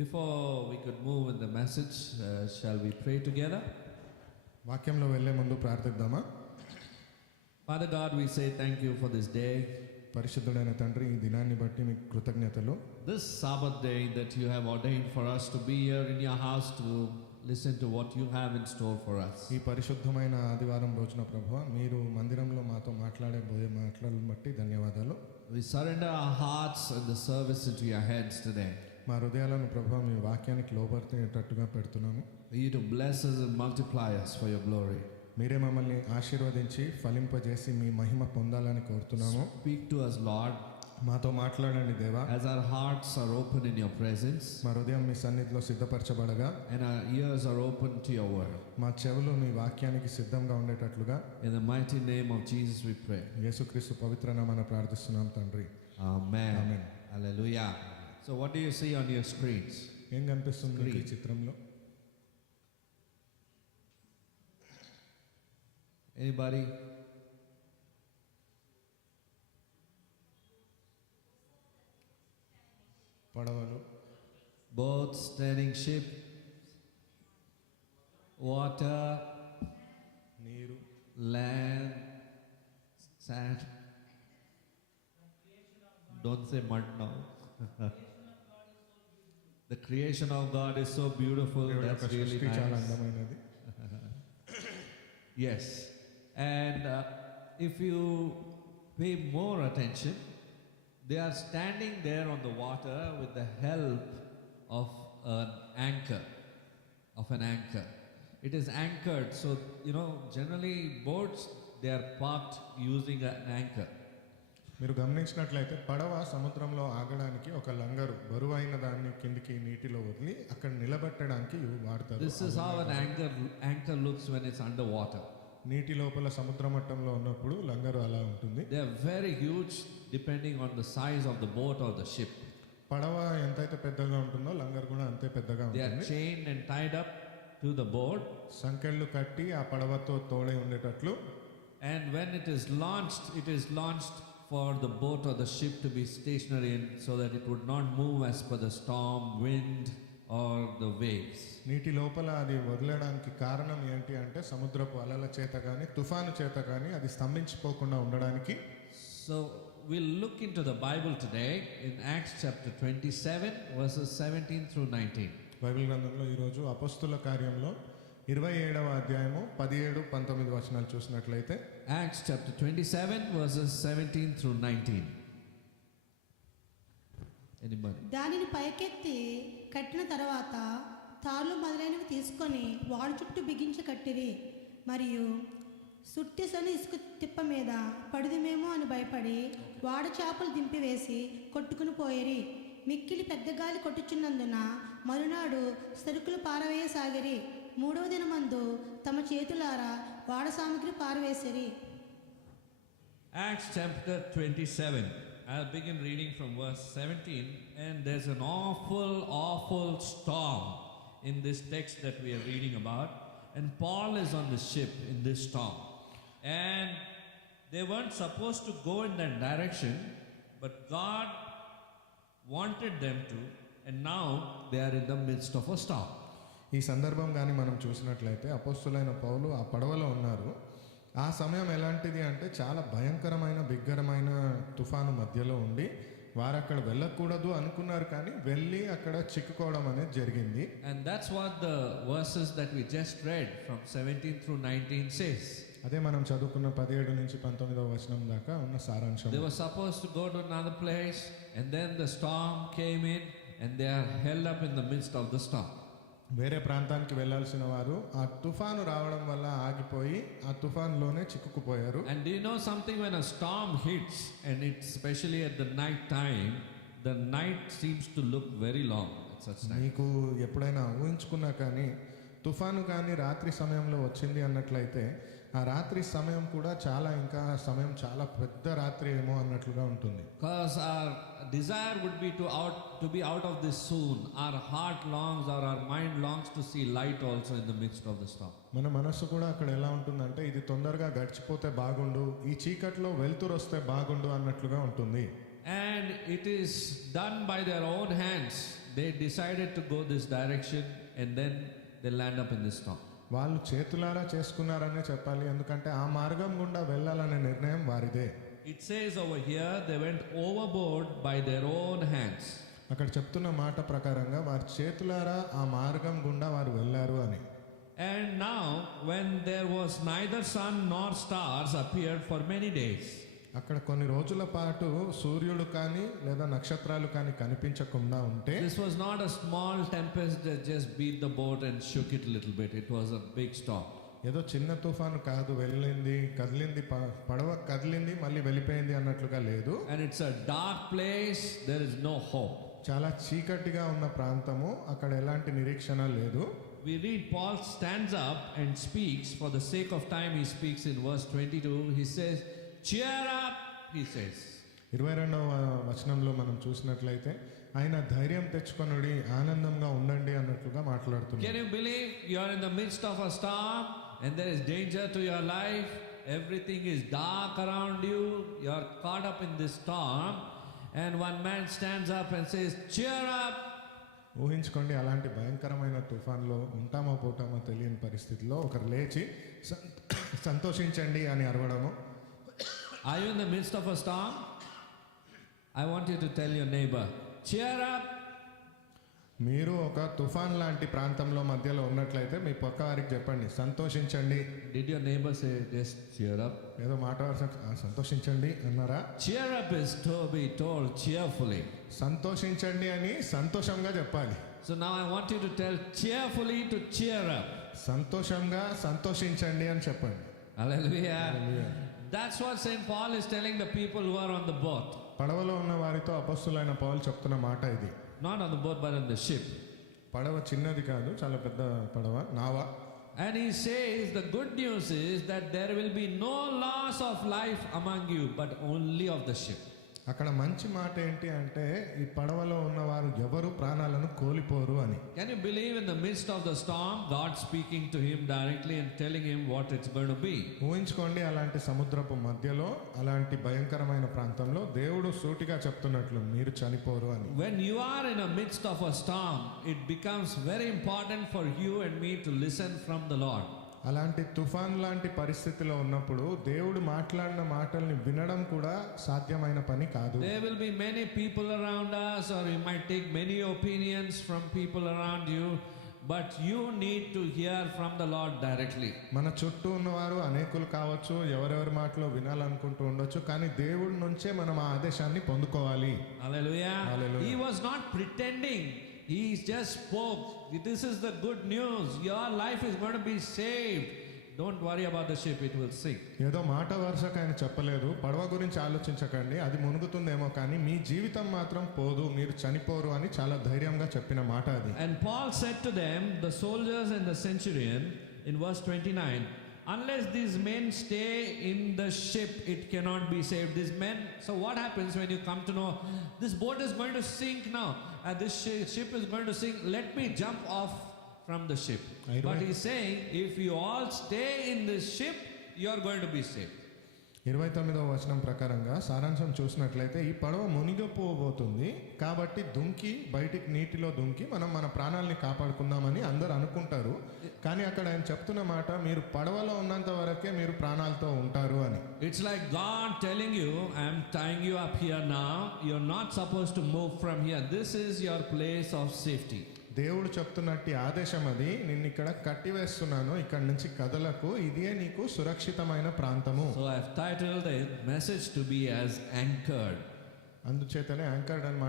Before we could move in the message, shall we pray together? వాక్యంలో వెళ్ళే ముందు ప్రార్థిద్దామా? Father God, we say thank you for this day. పరిశుద్ధుడైన తండ్రి, ఈ దినాన్ని బట్టి మీకు కృతజ్ఞతలు. This Sabbath day that you have ordained for us to be here in your house to listen to what you have in store for us. ఈ పరిశుద్ధమైన ఆదివారం రోజున ప్రభువా, మీరు మందిరంలో మాతో మాట్లాడబోయే మాటలను బట్టి ధన్యవాదాలు. We surrender our hearts and the service into your hands today. మా హృదయాలను ప్రభువా మీ వాక్యానికి లోబర్తేటట్టుగా పెడుతున్నాము. For you to bless us and multiply us for your glory. మీరే మమ్మల్ని ఆశీర్వదించి ఫలింపజేసి మీ మహిమ పొందాలని కోరుతున్నాము. Speak to us, Lord. మాతో మాట్లాడండి దేవా. As our hearts are open in your presence, మా హృదయం మీ సన్నిధిలో సిద్ధపరచబడగా, and our ears are open to your word. మా చెవులు మీ వాక్యానికి సిద్ధంగా ఉండేటట్లుగా In the mighty name of Jesus we pray. యేసుక్రీస్తు పవిత్ర నామమున ప్రార్థిస్తున్నాం తండ్రి. Amen. Amen. Hallelujah. So what do you see on your screens? ఏం కనిపిస్తుంది ఈ చిత్రంలో? Anybody? పడవలు, Boats, standing ship, water, నీరు, land, sand. Don't say mud now. The creation of God is so beautiful. దేవుడి యొక్క That's really సృష్టి చాలా nice. అందమైనది. Yes. And if you pay more attention, they are standing there on the water with the help of an anchor. It is anchored. So, generally boats, they are parked using an anchor. మీరు గమనించినట్లయితే పడవ సముద్రంలో ఆగడానికి ఒక లంగరు బరువైన దాన్ని కిందికి నీటిలో వదిలి అక్కడ నిలబెట్టడానికి వాడతారు. This is how an anchor looks when it's underwater. నీటి లోపల సముద్ర మట్టంలో ఉన్నప్పుడు లంగరు అలా ఉంటుంది. They are very huge depending on the size of the boat or the ship. పడవ ఎంతైతే పెద్దగా ఉంటుందో లంగరు కూడా అంతే పెద్దగా They are ఉంటుంది. chained and tied up to the boat. సంకెళ్ళు కట్టి ఆ పడవతో తోడై ఉండేటట్లు. And when it is launched for the boat or the ship to be stationary so that it would not move as per the storm, wind or the waves. నీటి లోపల అది వదిలేయడానికి కారణం ఏంటి అంటే సముద్రపు అలల చేత కానీ తుఫాను చేత కానీ అది స్తంభించిపోకుండా ఉండడానికి. So we'll look into the Bible today in Acts chapter 27 verses 17 through 19. Bible గ్రంథంలో ఈరోజు అపొస్తలుల కార్యంలో 27వ అధ్యాయము 17-19 వచనాలు చూసినట్లయితే Acts chapter 27 verses 17 through 19. Anybody? దానిని పైకెత్తి కట్టిన తర్వాత తాళ్ళు మొదలైనవి తీసుకొని వాడు చుట్టూ బిగించి కట్టిరి. మరియు సుట్టెసని ఇసుక తిప్ప మీద పడిదిమేమో అని భయపడి వాడ చేపలు దింపివేసి కొట్టుకుని పోయిరి. మిక్కిలి పెద్ద గాలి కొట్టుచున్నందున మరునాడు సరుకులు పారవేయసాగిరి. మూడవ దినమందు తమ చేతులారా వాడ సామగ్రి పారవేసిరి. Acts chapter 27. I'll begin reading from verse 17, and there's an awful storm in this text that we are reading about, and Paul is on the ship in this storm, and they weren't supposed to go in that direction, but God wanted them to, and now they are in the midst of a storm. ఈ సందర్భం కానీ మనం చూసినట్లయితే అపొస్తలులైన పౌలు ఆ పడవలో ఉన్నారు. ఆ సమయం ఎలాంటిది అంటే చాలా భయంకరమైన బిగ్గరమైన తుఫాను మధ్యలో ఉండి వారు అక్కడ వెళ్ళకూడదు అనుకున్నారు, కానీ వెళ్ళి అక్కడ చిక్కుకోవడం అనేది జరిగింది. And that's what the verses that we just read from 17 through 19 says. అదే మనం చదువుకున్న 17-19వ వచనం దాకా ఉన్న సారాంశం. They were supposed to go to another place, and then the storm came in, and they are held up in the midst of the storm. వేరే ప్రాంతానికి వెళ్ళాల్సిన వారు ఆ తుఫాను రావడం వల్ల ఆగిపోయి ఆ తుఫాన్లోనే చిక్కుకుపోయారు. And do you know something? When a storm hits, and it's especially at the night time, the night seems to look very long at such time. మీకు ఎప్పుడైనా ఊహించుకున్నా కానీ తుఫాను కానీ రాత్రి సమయంలో వచ్చింది అన్నట్లయితే ఆ రాత్రి సమయం కూడా ఇంకా సమయం చాలా పెద్ద రాత్రి ఏమో అన్నట్లుగా ఉంటుంది. Because our desire would be to be out of this soon. Our heart longs or our mind longs to see light also in the midst of the storm. మన మనస్సు కూడా అక్కడ ఎలా ఉంటుందంటే ఇది తొందరగా గడిచిపోతే బాగుండు, ఈ చీకట్లో వెలుతురు వస్తే బాగుండు అన్నట్లుగా ఉంటుంది. And it is done by their own hands. they decided to go this direction and then they land up in this storm. వాళ్ళు చేతులారా చేసుకున్నారనే చెప్పాలి, ఎందుకంటే ఆ మార్గం గుండా వెళ్ళాలనే నిర్ణయం వారిదే. It says over here they went overboard by their own hands. అక్కడ చెప్తున్న మాట ప్రకారంగా వారి చేతులారా ఆ మార్గం గుండా వారు వెళ్ళారు అని. And now when there was neither sun nor stars appeared for many days. అక్కడ కొన్ని రోజుల పాటు సూర్యుడు కానీ లేదా నక్షత్రాలు కానీ కనిపించకుండా ఉంటే, This was not a small tempest that just beat the boat and shook it a little bit. It was a big storm. ఏదో చిన్న తుఫాను కాదు, వెళ్ళింది కదిలింది, పడవ కదిలింది మళ్ళీ వెళ్ళిపోయింది అన్నట్లుగా లేదు. And it's a dark place, there is no hope. చాలా చీకటిగా ఉన్న ప్రాంతము, అక్కడ ఎలాంటి నిరీక్షణ లేదు. We read Paul stands up and speaks. For the sake of time he speaks in verse 22. He says, cheer up, he says. 22వ వచనంలో మనం చూసినట్లయితే ఆయన ధైర్యం తెచ్చుకొనుడి, ఆనందంగా ఉండండి అన్నట్లుగా మాట్లాడుతున్నారు. Can you believe you are in the midst of a storm and there is danger to your life? Everything is dark around you. You are caught up in this storm and one man stands up and says, cheer up. ఊహించుకోండి, అలాంటి భయంకరమైన తుఫాన్లో ఉంటామో పోతామో తెలియని పరిస్థితిలో ఒకరు లేచి సంతోషించండి అని అరవడము. Are you in the midst of a storm? I want you to tell your neighbor, cheer up. మీరు ఒక తుఫాన్ లాంటి ప్రాంతంలో మధ్యలో ఉన్నట్లయితే మీ పక్క వారికి చెప్పండి, సంతోషించండి. Did your neighbor say just cheer up? ఏదో మాట సంతోషించండి అన్నారా? Cheer up is to be told cheerfully. సంతోషించండి అని సంతోషంగా చెప్పాలి. So now I want you to tell cheerfully to cheer up. సంతోషంగా సంతోషించండి అని చెప్పండి. Hallelujah. That's what St. Paul is telling the people who are on the boat. పడవలో ఉన్న వారితో అపొస్తలుడైన పౌలు చెప్తున్న మాట ఇది. Not on the boat but on the ship. పడవ చిన్నది కాదు, చాలా పెద్ద పడవ, నావ. And he says the good news is that there will be no loss of life among you but only of the ship. అక్కడ మంచి మాట ఏంటి అంటే ఈ పడవలో ఉన్నవారు ఎవరు ప్రాణాలను కోల్పోరు అని. Can you believe in the midst of the storm God speaking to him directly and telling him what it's going to be? ఊహించుకోండి, అలాంటి సముద్రపు మధ్యలో అలాంటి భయంకరమైన ప్రాంతంలో దేవుడు సూటిగా చెప్తున్నట్లు మీరు చనిపోరు అని. When you are in the midst of a storm, it becomes very important for you and me to listen from the Lord. అలాంటి తుఫాన్ లాంటి పరిస్థితిలో ఉన్నప్పుడు దేవుడు మాట్లాడిన మాటల్ని వినడం కూడా సాధ్యమైన పని కాదు. There will be many people around us, or you might take many opinions from people around you, but you need to hear from the Lord directly. మన చుట్టూ ఉన్నవారు అనేకులు కావచ్చు, ఎవరెవరి మాటలో వినాలనుకుంటూ ఉండొచ్చు, కానీ దేవుడి నుంచే మనం ఆ ఆదేశాన్ని పొందుకోవాలి. Hallelujah. Hallelujah. He was not pretending. He just spoke. This is the good news. Your life is going to be saved. Don't worry about the ship, it will sink. ఏదో మాట వరుసకు ఆయన చెప్పలేదు, పడవ గురించి ఆలోచించకండి, అది మునుగుతుందేమో కానీ మీ జీవితం మాత్రం పోదు, మీరు చనిపోరు అని చాలా ధైర్యంగా చెప్పిన మాట అది. And Paul said to them, the soldiers and the centurion, in verse 29, unless these men stay in the ship, it cannot be saved. These men, so what happens when you come to know this boat is going to sink now, and this ship is going to sink, let me jump off from the ship. But he's saying, if you all stay in this ship, you are going to be saved. 29వ వచనం ప్రకారంగా సారాంశం చూసినట్లయితే ఈ పడవ మునిగిపోబోతుంది కాబట్టి దుంకి బయటికి నీటిలో దుంకి మనం మన ప్రాణాలని కాపాడుకుందామని అందరు అనుకుంటారు, కానీ అక్కడ ఆయన చెప్తున్న మాట మీరు పడవలో ఉన్నంత వరకే మీరు ప్రాణాలతో ఉంటారు అని. It's like God telling you, I am tying you up here now, you're not supposed to move from here, this is your place of safety. దేవుడు చెప్తున్నట్టు ఆదేశం అది, నిన్ను ఇక్కడ కట్టివేస్తున్నాను, ఇక్కడ నుంచి కదలకు, ఇదే నీకు సురక్షితమైన ప్రాంతము. So I have titled the message to be as anchored. అందుచేతనే యాంకర్డ్ అని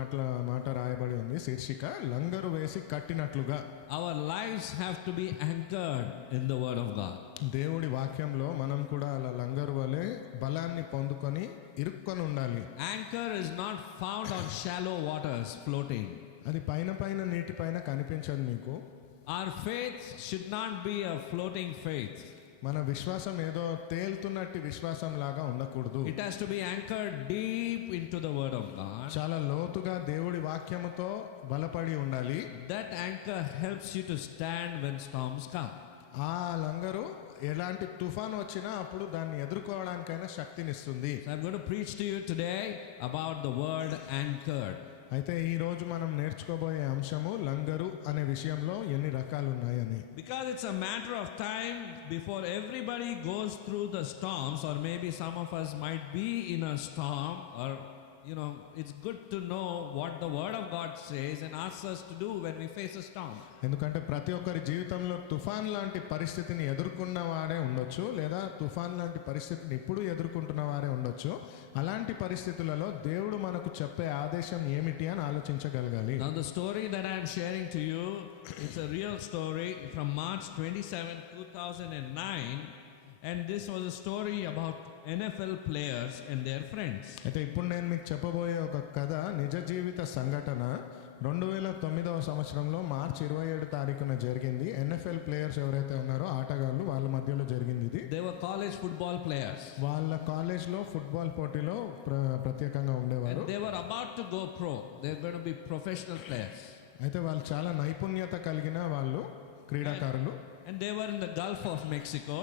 మాట రాయబడి ఉంది, శీర్షిక లంగరు వేసి కట్టినట్లుగా. Our lives have to be anchored in the word of God. దేవుడి వాక్యంలో మనం కూడా అలా లంగరు వలె బలాన్ని పొందుకొని ఇరుక్కొని ఉండాలి. Anchor is not found on shallow waters floating. అది పైన నీటిపైన కనిపించదు నీకు. Our faith should not be a floating faith. మన విశ్వాసం ఏదో తేలుతున్నట్టు విశ్వాసం లాగా ఉండకూడదు. It has to be anchored deep into the word of God. చాలా లోతుగా దేవుడి వాక్యముతో బలపడి ఉండాలి. That anchor helps you to stand when storms come. ఆ లంగరు ఎలాంటి తుఫాను వచ్చినా అప్పుడు దాన్ని ఎదుర్కోవడానికైనా శక్తినిస్తుంది. So I'm going to preach to you today about the word anchored. అయితే ఈ రోజు మనం నేర్చుకోబోయే అంశము లంగరు అనే విషయంలో ఎన్ని రకాలు ఉన్నాయని. Because it's a matter of time before everybody goes through the storms, or maybe some of us might be in a storm, or it's good to know what the word of God says and asks us to do when we face a storm. ఎందుకంటే ప్రతి ఒక్కరి జీవితంలో తుఫాన్ లాంటి పరిస్థితిని ఎదుర్కొన్న వారే ఉండొచ్చు, లేదా తుఫాన్ లాంటి పరిస్థితిని ఇప్పుడు ఎదుర్కొంటున్న వారే ఉండొచ్చు. అలాంటి పరిస్థితులలో దేవుడు మనకు చెప్పే ఆదేశం ఏమిటి అని ఆలోచించగలగాలి. Now the story that I am sharing to you, it's a real story from March 27, 2009, and this was a story about NFL players and their friends. అయితే ఇప్పుడు నేను మీకు చెప్పబోయే ఒక కథ నిజ జీవిత సంఘటన 2009వ సంవత్సరంలో మార్చి 27 తారీఖున జరిగింది. NFL ప్లేయర్స్ ఎవరైతే ఉన్నారో ఆటగాళ్ళు, వాళ్ళ మధ్యలో జరిగింది ఇది. They were college football players. వాళ్ళ కాలేజ్లో ఫుట్బాల్ పోటీలో ప్రత్యేకంగా ఉండేవారు. And they were about to go pro. They were going to be professional players. అయితే వాళ్ళు చాలా నైపుణ్యత కలిగిన వాళ్ళు క్రీడాకారులు. And they were in the Gulf of Mexico.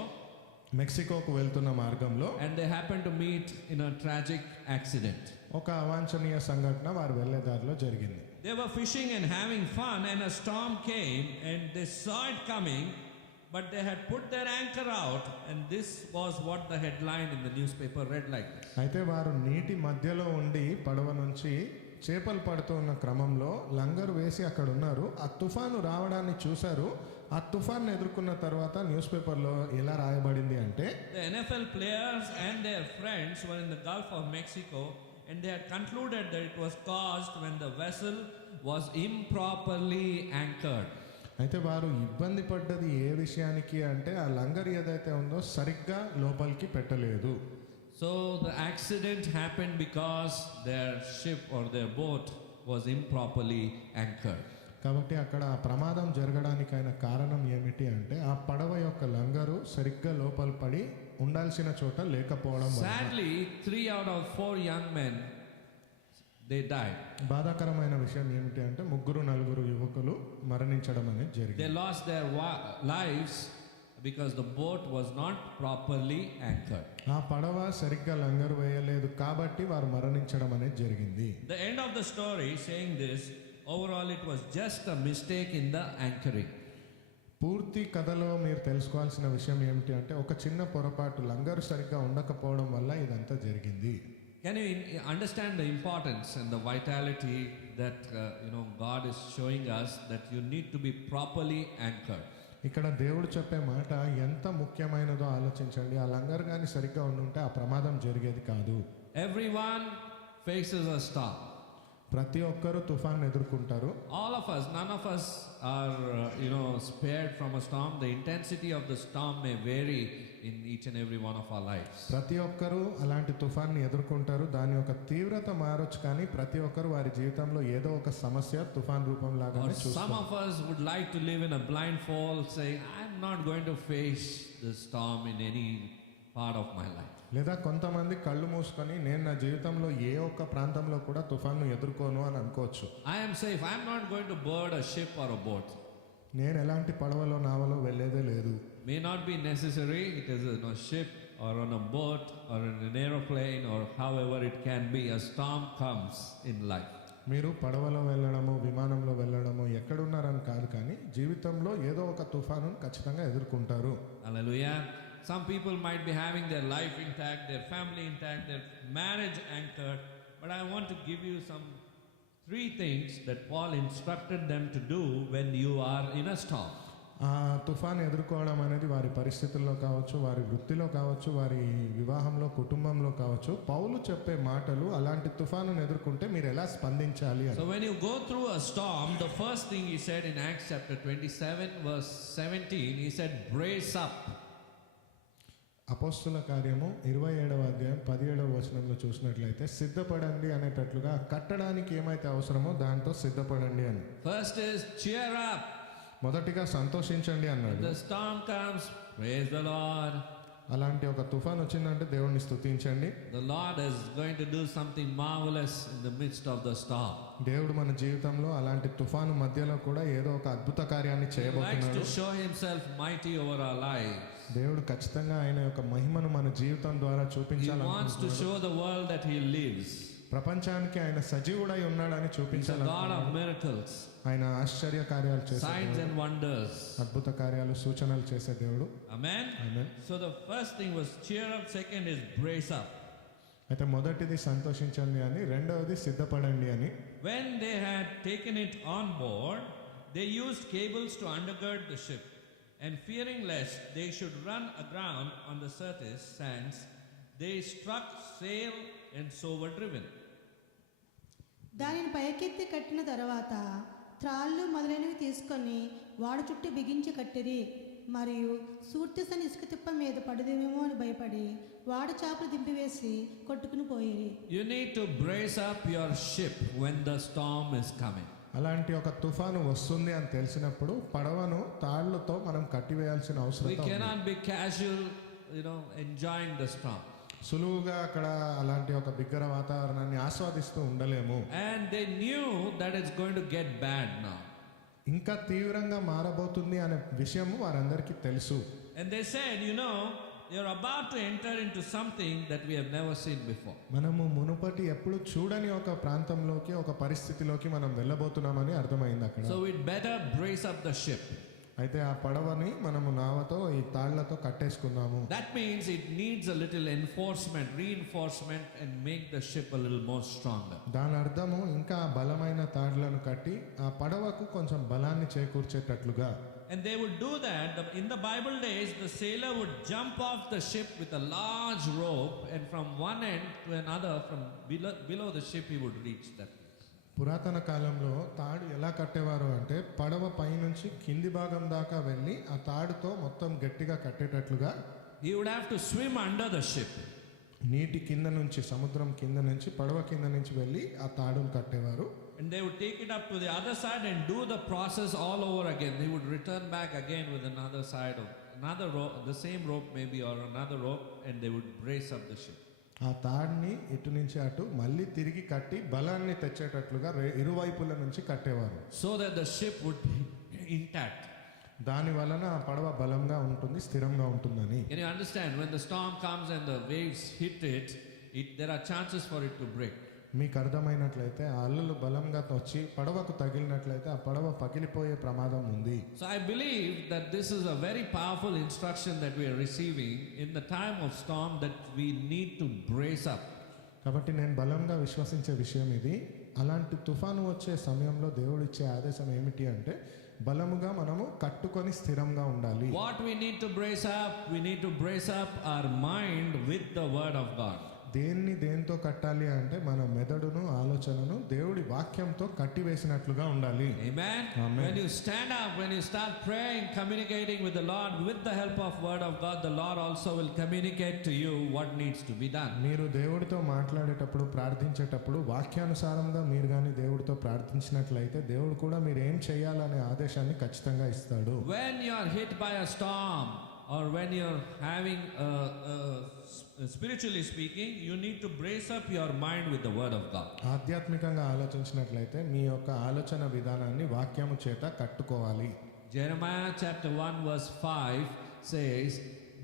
మెక్సికోకు వెళ్తున్న మార్గంలో And they happened to meet in a tragic accident. ఒక అవాంఛనీయ సంఘటన వారు వెళ్లే దారిలో జరిగింది. They were fishing and having fun, and a storm came and they saw it coming, but they had put their anchor out, and this was what the headline in the newspaper read like this. అయితే వారు నీటి మధ్యలో ఉండి పడవ నుంచి చేపలు పడుతూ ఉన్న క్రమంలో లంగరు వేసి అక్కడ ఉన్నారు. ఆ తుఫాను రావడాన్ని చూశారు. ఆ తుఫాన్ ఎదుర్కొన్న తర్వాత న్యూస్ పేపర్లో ఎలా రాయబడింది అంటే, The NFL players and their friends were in the Gulf of Mexico, and they had concluded that it was caused when the vessel was improperly anchored. అయితే వారు ఇబ్బంది పడ్డది ఏ విషయానికి అంటే ఆ లంగర్ ఏదైతే ఉందో సరిగ్గా లోపలికి పెట్టలేదు. So the accident happened because their ship or their boat was improperly anchored. కాబట్టి అక్కడ ఆ ప్రమాదం జరగడానికైన కారణం ఏమిటి అంటే ఆ పడవ యొక్క లంగరు సరిగ్గా లోపల పడి ఉండాల్సిన చోట లేకపోవడం వల్ల. Sadly, 3 out of 4 young men, they died. బాధాకరమైన విషయం ఏమిటి అంటే 3-4 యువకులు మరణించడం అనేది జరిగింది. They lost their lives because the boat was not properly anchored. ఆ పడవ సరిగ్గా లంగరు వేయలేదు కాబట్టి వారు మరణించడం అనేది జరిగింది. The end of the story saying this, overall it was just a mistake in the anchoring. పూర్తి కథలో మీరు తెలుసుకోవాల్సిన విషయం ఏమిటి అంటే ఒక చిన్న పొరపాటు, లంగరు సరిగ్గా ఉండకపోవడం వల్ల ఇదంతా జరిగింది. Can you understand the importance and the vitality that God is showing us, that you need to be properly anchored? ఇక్కడ దేవుడు చెప్పే మాట ఎంత ముఖ్యమైనదో ఆలోచించండి. ఆ లంగర్ కానీ సరిగ్గా ఉండుంటే ఆ ప్రమాదం జరిగేది కాదు. Everyone faces a storm. ప్రతి ఒక్కరూ తుఫాన్ ఎదుర్కొంటారు. All of us, none of us are spared from a storm. The intensity of the storm may vary in each and every one of our lives. ప్రతి ఒక్కరూ అలాంటి తుఫాన్ని ఎదుర్కొంటారు. దాని యొక్క తీవ్రత మారొచ్చు, కానీ ప్రతి ఒక్కరు వారి జీవితంలో ఏదో ఒక సమస్య తుఫాన్ రూపం లాగానే Some చూస్తారు. of us would like to live in a blindfold, saying, I'm not going to face the storm in any part of my life. లేదా కొంతమంది కళ్ళు మూసుకొని నేను నా జీవితంలో ఏ ఒక్క ప్రాంతంలో కూడా తుఫాన్ను ఎదుర్కోను అని అనుకోవచ్చు. I am safe. I'm not going to board a ship or a boat. నేను ఎలాంటి పడవలో నావలో వెళ్ళేదే లేదు. May not be necessary. It is on a ship or on a boat or in an aeroplane or however it can be. A storm comes in life. మీరు పడవలో వెళ్ళడము, విమానంలో వెళ్ళడము, ఎక్కడున్నారని కాదు, కానీ జీవితంలో ఏదో ఒక తుఫాను ఖచ్చితంగా ఎదుర్కొంటారు. Hallelujah. Some people might be having their life intact, their family intact, their marriage anchored. But I want to give you some 3 things that Paul instructed them to do when you are in a storm. ఆ తుఫాను ఎదుర్కోవడం అనేది వారి పరిస్థితుల్లో కావచ్చు, వారి వృత్తిలో కావచ్చు, వారి వివాహంలో, కుటుంబంలో కావచ్చు. పౌలు చెప్పే మాటలు అలాంటి తుఫానును ఎదుర్కొంటే మీరు ఎలా స్పందించాలి అని. So when you go through a storm, the first thing he said in Acts chapter 27 verse 17, he said, brace up. అపోస్తుల కార్యము 27వ అధ్యాయం 17వ వచనంలో చూసినట్లయితే సిద్ధపడండి అనేటట్లుగా కట్టడానికి ఏమైతే అవసరమో దాంతో సిద్ధపడండి అని. First is cheer up. మొదటిగా సంతోషించండి అన్నాడు. The storm comes, praise the Lord. అలాంటి ఒక తుఫాన్ వచ్చిందంటే దేవుణ్ణి స్తుతించండి. The Lord is going to do something marvelous in the midst of the storm. దేవుడు మన జీవితంలో అలాంటి తుఫాను మధ్యలో కూడా ఏదో ఒక అద్భుత కార్యాన్ని He likes చేయబోతున్నాడు. to show himself mighty over our lives. దేవుడు ఖచ్చితంగా ఆయన యొక్క మహిమను మన జీవితం ద్వారా He wants to చూపించాలనుకుంటున్నాడు. show the world that he lives. ప్రపంచానికి ఆయన సజీవుడై ఉన్నాడని He's a చూపించాలి. God of miracles, ఆయన ఆశ్చర్య కార్యాలు చేసే signs దేవుడు. and wonders. అద్భుత కార్యాలు సూచనలు చేసే దేవుడు. Amen? Amen. So the first thing was cheer up, second is brace up. అయితే మొదటిది సంతోషించండి అని, రెండవది సిద్ధపడండి అని. When they had taken it on board, they used cables to undergird the ship, and fearing lest they should run aground on the Syrtis sands, they struck sail and so were driven. దానిని పైకెత్తి కట్టిన తర్వాత త్రాళ్ళు మొదలైనవి తీసుకొని వాడు చుట్టూ బిగించి కట్టిరి. మరియు సూర్తిసని ఇసుక తిప్ప మీద పడదేమేమో అని భయపడి వాడు చాపలు దింపివేసి కొట్టుకుని పోయిరి. You need to brace up your ship when the storm is coming. అలాంటి ఒక తుఫాను వస్తుంది అని తెలిసినప్పుడు పడవను తాళ్లతో మనం కట్టివేయాల్సిన We అవసరం ఉంది. cannot be casual, enjoying the storm. సులువుగా అక్కడ అలాంటి ఒక బిగ్గర వాతావరణాన్ని ఆస్వాదిస్తూ ఉండలేము. And they knew that it's going to get bad now. ఇంకా తీవ్రంగా మారబోతుంది అనే విషయం వారందరికీ తెలుసు. And they said, you're about to enter into something that we have never seen before. మనము మునుపటి ఎప్పుడు చూడని ఒక ప్రాంతంలోకి, ఒక పరిస్థితిలోకి మనం వెళ్ళబోతున్నామని అర్థమైంది అక్కడ. So we'd better brace up the ship. అయితే ఆ పడవని మనము నావతో, ఈ తాళ్లతో కట్టేసుకున్నాము. That means it needs a little reinforcement and make the ship a little more stronger. దాని అర్థము ఇంకా బలమైన తాళ్లను కట్టి ఆ పడవకు కొంచెం బలాన్ని చేకూర్చేటట్లుగా. And they would do that. In the Bible days, the sailor would jump off the ship with a large rope, and from one end to another, from below the ship, he would reach that place. పురాతన కాలంలో తాడు ఎలా కట్టేవారు అంటే పడవ పైనుంచి కింది భాగం దాకా వెళ్ళి ఆ తాడుతో మొత్తం గట్టిగా కట్టేటట్లుగా. He would have to swim under the ship. నీటి కింద నుంచి, సముద్రం కింద నుంచి, పడవ కింద నుంచి వెళ్ళి ఆ తాడును కట్టేవారు. And they would take it up to the other side and do the process all over again. They would return back again with another side of another rope, the same rope maybe, or another rope, and they would brace up the ship. ఆ తాడుని ఇటు నుంచి అటు మళ్ళీ తిరిగి కట్టి బలాన్ని తెచ్చేటట్లుగా ఇరువైపుల నుంచి కట్టేవారు. So that the ship would be intact. దాని వలన ఆ పడవ బలంగా ఉంటుంది, స్థిరంగా ఉంటుందని. Can you understand? When the storm comes and the waves hit it, there are chances for it to break. మీకు అర్థమైనట్లయితే ఆ అలలు బలంగా వచ్చి పడవకు తగిలినట్లయితే ఆ పడవ పగిలిపోయే ప్రమాదం ఉంది. So I believe that this is a very powerful instruction that we are receiving in the time of storm, that we need to brace up. కాబట్టి నేను బలంగా విశ్వసించే విషయం ఇది. అలాంటి తుఫాను వచ్చే సమయంలో దేవుడు ఇచ్చే ఆదేశం ఏమిటి అంటే బలముగా మనము కట్టుకొని స్థిరంగా ఉండాలి. What we need to brace up? We need to brace up our mind with the word of God. దేంతో కట్టాలి అంటే మన మెదడును, ఆలోచనను దేవుడి వాక్యంతో కట్టివేసినట్లుగా ఉండాలి. Amen. Amen. When you stand up, when you start praying, communicating with the Lord with the help of word of God, the Lord also will communicate to you what needs to be done. మీరు దేవుడితో మాట్లాడేటప్పుడు, ప్రార్థించేటప్పుడు వాక్యానుసారంగా మీరు కానీ దేవుడితో ప్రార్థించినట్లయితే దేవుడు కూడా మీరు ఏం చేయాలనే ఆదేశాన్ని ఖచ్చితంగా ఇస్తాడు. When you are hit by a storm, or when you are having spiritually speaking, you need to brace up your mind with the word of God. ఆధ్యాత్మికంగా ఆలోచించినట్లయితే మీ యొక్క ఆలోచన విధానాన్ని వాక్యము చేత కట్టుకోవాలి. Jeremiah chapter 1 verse 5 says,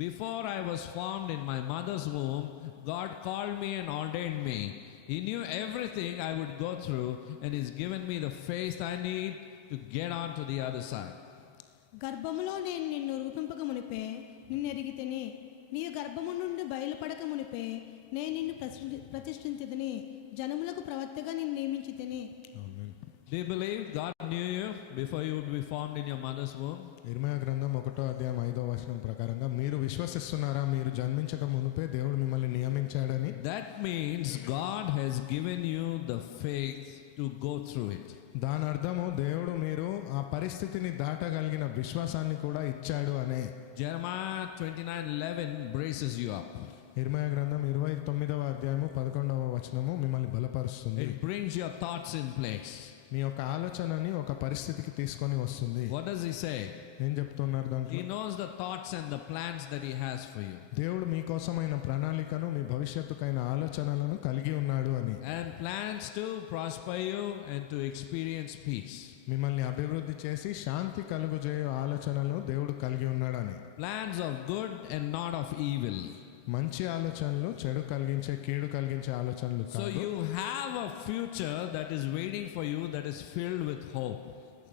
"Before I was formed in my mother's womb, God called me and ordained me. He knew everything I would go through, and He's given me the faith I need to get on to the other side." గర్భములో నేను నిన్ను రూపింపక మునిపే నిన్ను ఎరిగితిని, నీవు గర్భము నుండి బయలుపడక మునిపే నేను నిన్ను ప్రతిష్ఠించితిని, జనములకు ప్రవక్తగా నిన్ను నియమించితిని. Do you believe God knew you before you would be formed in your mother's womb? ఇర్మయా గ్రంథం 1:5 ప్రకారంగా మీరు విశ్వసిస్తున్నారా? మీరు జన్మించక మునుపే దేవుడు మిమ్మల్ని నియమించాడని. That means God has given you the faith to go through it. దాని అర్థము దేవుడు మీరు ఆ పరిస్థితిని దాటగలిగిన విశ్వాసాన్ని కూడా ఇచ్చాడు అనే. Jeremiah 29:11 braces you up. ఇర్మయా గ్రంథం 29:11 మిమ్మల్ని బలపరుస్తుంది. It brings your thoughts in place. మీ యొక్క ఆలోచనని ఒక పరిస్థితికి తీసుకొని వస్తుంది. What does he say? ఏం చెప్తున్నారు దాంట్లో? He knows the thoughts and the plans that he has for you. దేవుడు మీకోసమైన ప్రణాళికను, మీ భవిష్యత్తుకైన ఆలోచనలను కలిగి ఉన్నాడు అని. And plans to prosper you and to experience peace. మిమ్మల్ని అభివృద్ధి చేసి శాంతి కలుగుజేయు ఆలోచనలను దేవుడు కలిగి ఉన్నాడని. Plans of good and not of evil. మంచి ఆలోచనలు చెడు కలిగించే కీడు కలిగించే ఆలోచనలు So కాదు. you have a future that is waiting for you, that is filled with hope.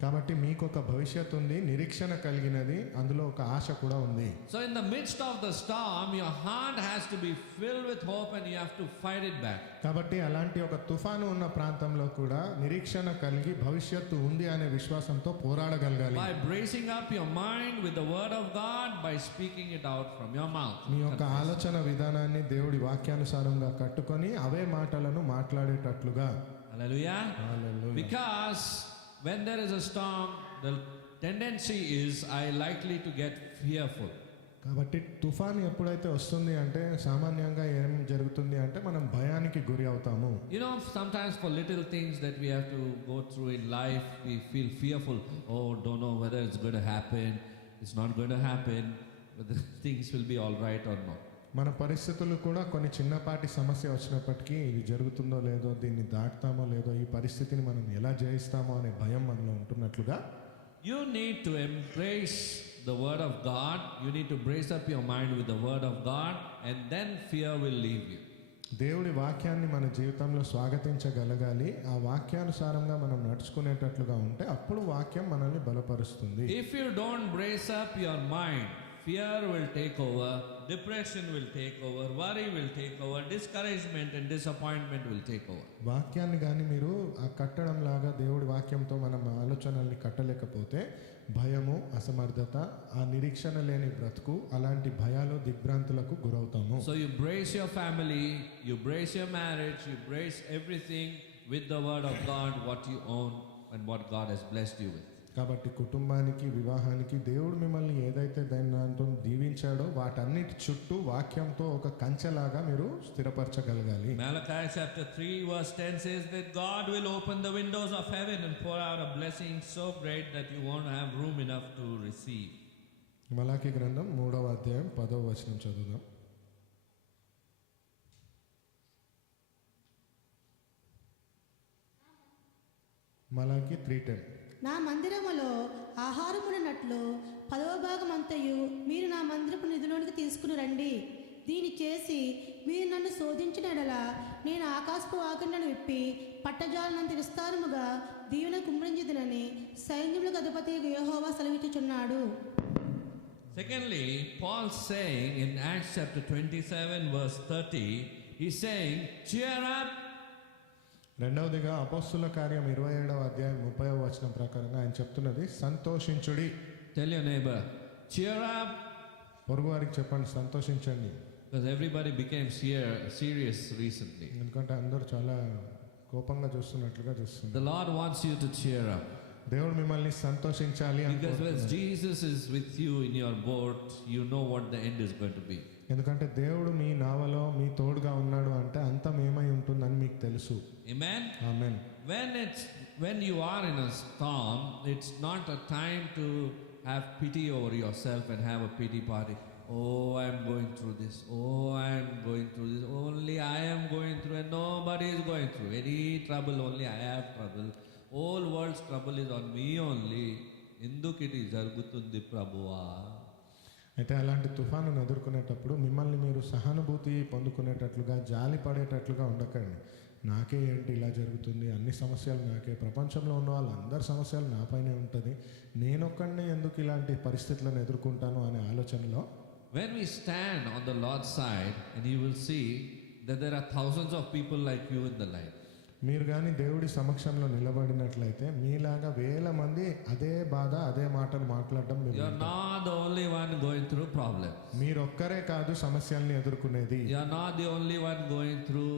కాబట్టి మీకు ఒక భవిష్యత్తు ఉంది, నిరీక్షణ కలిగినది, అందులో ఒక ఆశ కూడా ఉంది. So in the midst of the storm, your heart has to be filled with hope and you have to fight it back. కాబట్టి అలాంటి ఒక తుఫాను ఉన్న ప్రాంతంలో కూడా నిరీక్షణ కలిగి భవిష్యత్తు ఉంది అనే విశ్వాసంతో పోరాడగలగాలి. By bracing up your mind with the word of God, by speaking it out from your mouth. మీ యొక్క ఆలోచన విధానాన్ని దేవుడి వాక్యానుసారంగా కట్టుకొని అవే మాటలను మాట్లాడేటట్లుగా. Hallelujah. Hallelujah. Because when there is a storm, the tendency is I likely to get fearful. కాబట్టి తుఫాను ఎప్పుడైతే వస్తుంది అంటే సామాన్యంగా ఏం జరుగుతుంది అంటే మనం భయానికి గురి అవుతాము. You know, sometimes for little things that we have to go through in life, we feel fearful. Oh, don't know whether it's going to happen. It's not going to happen. Whether things will be all right or not. మన పరిస్థితులు కూడా కొన్ని చిన్నపాటి సమస్య వచ్చినప్పటికీ ఇది జరుగుతుందో లేదో, దీన్ని దాటుతామో లేదో, ఈ పరిస్థితిని మనం ఎలా జయిస్తామో అనే భయం మనలో ఉంటున్నట్లుగా You need to embrace the word of God. You need to brace up your mind with the word of God, and then fear will leave you. దేవుడి వాక్యాన్ని మన జీవితంలో స్వాగతించగలగాలి. ఆ వాక్యానుసారంగా మనం నడుచుకునేటట్లుగా ఉంటే అప్పుడు వాక్యం మనల్ని బలపరుస్తుంది. If you don't brace up your mind, fear will take over, depression will take over, worry will take over, discouragement and disappointment will take over. వాక్యాన్ని కానీ మీరు ఆ కట్టడం లాగా దేవుడి వాక్యంతో మనం ఆలోచనల్ని కట్టలేకపోతే భయము, అసమర్థత, ఆ నిరీక్షణ లేని బ్రతుకు, అలాంటి భయాలు దిగ్భ్రాంతులకు గురవుతాము. So you brace your family, you brace your marriage, you brace everything with the word of God, what you own and what God has blessed you with. కాబట్టి కుటుంబానికి, వివాహానికి దేవుడు మిమ్మల్ని ఏదైతే దాంతో దీవించాడో వాటన్నిటి చుట్టూ వాక్యంతో ఒక కంచెలాగా మీరు స్థిరపరచగలగాలి. Malachi chapter 3 verse 10 says that God will open the windows of heaven and pour out a blessing so great that you won't have room enough to receive. మలాకి గ్రంథం 3వ అధ్యాయం 10వ వచనం చదువుదాం. మలాకి 3:10. నా మందిరములో ఆహారమునట్లు 10వ భాగమంతయు మీరు నా మందిరపు నిధిలోనికి తీసుకుని రండి. దీని చేసి మీరు నన్ను శోధించిన ఎడల నేను ఆకాశపు వాకిళ్లను విప్పి పట్టజాలనంత విస్తారముగా దీవెన కుమ్మరించుదునని సైన్యములకు అధిపతి యెహోవా సెలవిచ్చుచున్నాడు. Secondly, Paul saying in Acts chapter 27 verse 30, he's saying, cheer up. రెండవదిగా అపోస్తుల కార్యం 27వ అధ్యాయం 30వ వచనం ప్రకారంగా ఆయన చెప్తున్నది సంతోషించుడి. Tell your neighbor, cheer up. పొరుగు వారికి చెప్పండి సంతోషించండి. Because everybody became serious recently. ఎందుకంటే అందరూ చాలా కోపంగా చూస్తున్నట్లుగా చూస్తున్నారు. The Lord wants you to cheer up. దేవుడు మిమ్మల్ని సంతోషించాలి Because when అనుకుంటున్నాడు. Jesus is with you in your boat, you know what the end is going to be. ఎందుకంటే దేవుడు మీ నావలో మీ తోడుగా ఉన్నాడు అంటే అంతం ఏమై ఉంటుందని మీకు తెలుసు. Amen? Amen. When you are in a storm, it's not a time to have pity over yourself and have a pity party. Oh, I am going through this. Oh, I am going through this. Only I am going through and nobody is going through. Any trouble, only I have trouble. Whole world's trouble is on me only. Indukiti jargutundi Prabhuva. అయితే అలాంటి తుఫాను ఎదుర్కొనేటప్పుడు మిమ్మల్ని మీరు సహానుభూతి పొందుకునేటట్లుగా, జాలి పడేటట్లుగా ఉండకండి. నాకే ఏంటి ఇలా జరుగుతుంది, అన్ని సమస్యలు నాకే, ప్రపంచంలో ఉన్న వాళ్ళందరి సమస్యలు నాపైనే ఉంటుంది, నేనొక్కడినే ఎందుకు ఇలాంటి పరిస్థితులను ఎదుర్కొంటాను అనే ఆలోచనలో When we stand on the Lord's side, and you will see that there are thousands of people like you in the life. మీరు కానీ దేవుడి సమక్షంలో నిలబడినట్లయితే మీలాగా వేల మంది అదే బాధ, అదే మాటలు మాట్లాడడం మీరు You are not the only one going through problems. మీరొక్కరే కాదు సమస్యల్ని ఎదుర్కొనేది. You are not the only one going through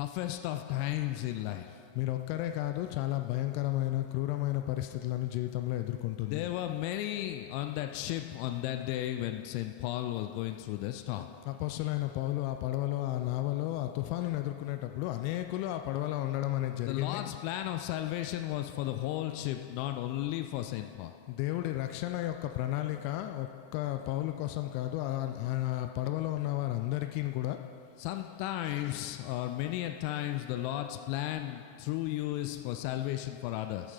toughest of times in life. మీరొక్కరే కాదు చాలా భయంకరమైన, క్రూరమైన పరిస్థితులను జీవితంలో ఎదుర్కొంటుంది. There were many on that ship on that day when St. Paul was going through the storm. అపొస్తలుడైన పౌలు ఆ పడవలో, ఆ నావలో ఆ తుఫానును ఎదుర్కొనేటప్పుడు అనేకులు ఆ పడవలో ఉండడం అనేది The జరిగింది. Lord's plan of salvation was for the whole ship, not only for St. Paul. దేవుడి రక్షణ యొక్క ప్రణాళిక ఒక్క పౌలు కోసం కాదు, ఆ పడవలో ఉన్న వారందరికీ కూడా. Sometimes or many a times the Lord's plan through you is for salvation for others.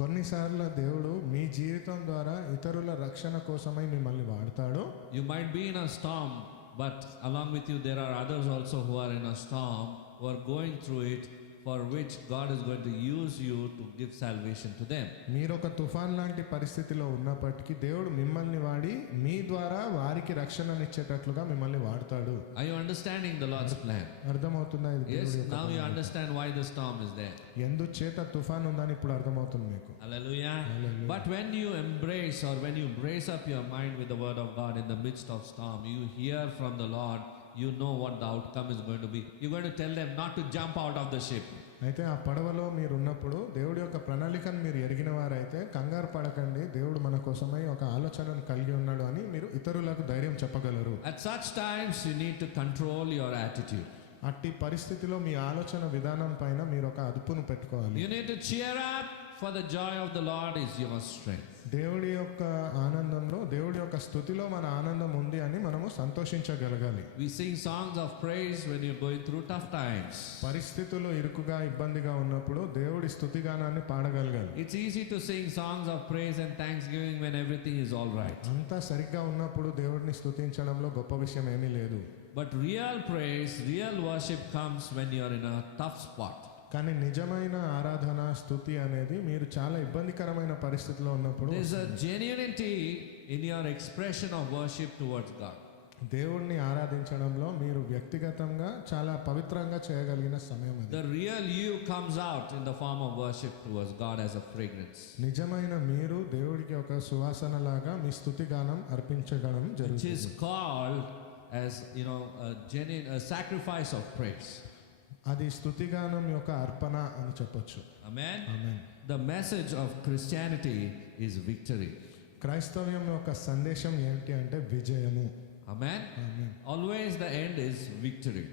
కొన్నిసార్లు దేవుడు మీ జీవితం ద్వారా ఇతరుల రక్షణ కోసమై మిమ్మల్ని వాడతాడు. You might be in a storm, But along with you, there are others also who are in a storm, who are going through it, for which God is going to use you to give salvation to them. మీరు ఒక తుఫాన్ లాంటి పరిస్థితిలో ఉన్నప్పటికీ దేవుడు మిమ్మల్ని వాడి మీ ద్వారా వారికి రక్షణనిచ్చేటట్లుగా మిమ్మల్ని వాడతాడు. Are you understanding the Lord's plan? అర్థమవుతుందా ఇది Yes, దేవుడి యొక్క now you ప్రణాళిక? understand why the storm is there. ఎందుచేత తుఫాన్ ఉందని ఇప్పుడు అర్థమవుతుంది మీకు. Hallelujah. Hallelujah. But when you embrace or when you brace up your mind with the word of God in the midst of storm, you hear from the Lord, you know what the outcome is going to be. You're going to tell them not to jump out of the ship. అయితే ఆ పడవలో మీరు ఉన్నప్పుడు దేవుడి యొక్క ప్రణాళికను మీరు ఎరిగిన వారైతే కంగారు పడకండి, దేవుడు మన కోసమై ఒక ఆలోచనను కలిగి ఉన్నాడు అని మీరు ఇతరులకు ధైర్యం చెప్పగలరు. At such times, you need to control your attitude. అట్టి పరిస్థితిలో మీ ఆలోచన విధానం పైన మీరు ఒక అదుపును పెట్టుకోవాలి. You need to cheer up, for the joy of the Lord is your strength. దేవుడి యొక్క ఆనందంలో, దేవుడి యొక్క స్తుతిలో మన ఆనందం ఉంది అని మనము సంతోషించగలగాలి. We sing songs of praise when you're going through tough times. పరిస్థితులు ఇరుకుగా ఇబ్బందిగా ఉన్నప్పుడు దేవుడి స్తుతిగానాన్ని పాడగలగాలి. It's easy to sing songs of praise and thanksgiving when everything is all right. అంతా సరిగ్గా ఉన్నప్పుడు దేవుడిని స్తుతించడంలో గొప్ప విషయం ఏమీ లేదు. But real praise, real worship comes when you're in a tough spot. కానీ నిజమైన ఆరాధన స్తుతి అనేది మీరు చాలా ఇబ్బందికరమైన పరిస్థితిలో ఉన్నప్పుడు There's a genuinity in your expression of worship towards God. దేవుణ్ణి ఆరాధించడంలో మీరు వ్యక్తిగతంగా చాలా పవిత్రంగా చేయగలిగిన సమయం అది. The real you comes out in the form of worship towards God as a fragrance. నిజమైన మీరు దేవుడికి ఒక సువాసన లాగా మీ స్తుతి గానం అర్పించగలం Which జరుగుతుంది. is called as, a sacrifice of praise. అది స్తుతిగానం యొక్క అర్పణ అని చెప్పొచ్చు. Amen. Amen. The message of Christianity is victory. క్రైస్తవ్యం యొక్క సందేశం ఏంటి అంటే విజయము. Amen. Amen. Always the end is victory.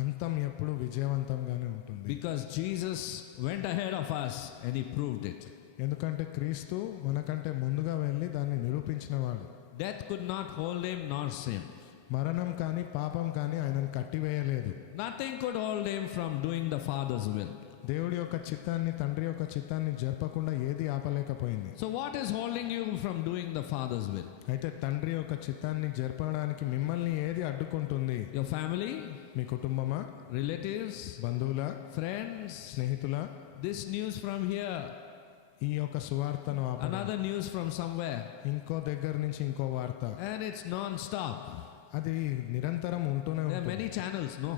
అంతం ఎప్పుడు విజయవంతంగానే ఉంటుంది. Because Jesus went ahead of us and he proved it. ఎందుకంటే క్రీస్తు మనకంటే ముందుగా వెళ్ళి దాన్ని నిరూపించినవాడు. Death could not hold him nor sin. మరణం కానీ పాపం కానీ ఆయనను కట్టివేయలేదు. Nothing could hold him from doing the Father's will. దేవుడి యొక్క చిత్తాన్ని, తండ్రి యొక్క చిత్తాన్ని జరపకుండా ఏది ఆపలేకపోయింది. So what is holding you from doing the Father's will? అయితే తండ్రి యొక్క చిత్తాన్ని జరపడానికి మిమ్మల్ని ఏది అడ్డుకుంటుంది? Your family, మీ కుటుంబమా, relatives, బంధువుల, friends, స్నేహితుల? this news from here, ఈ యొక్క సువార్తను ఆపడం, another news from somewhere, ఇంకో దగ్గర నుంచి ఇంకో వార్త, and it's non-stop. అది నిరంతరం ఉంటూనే There are ఉంటుంది. many channels, no?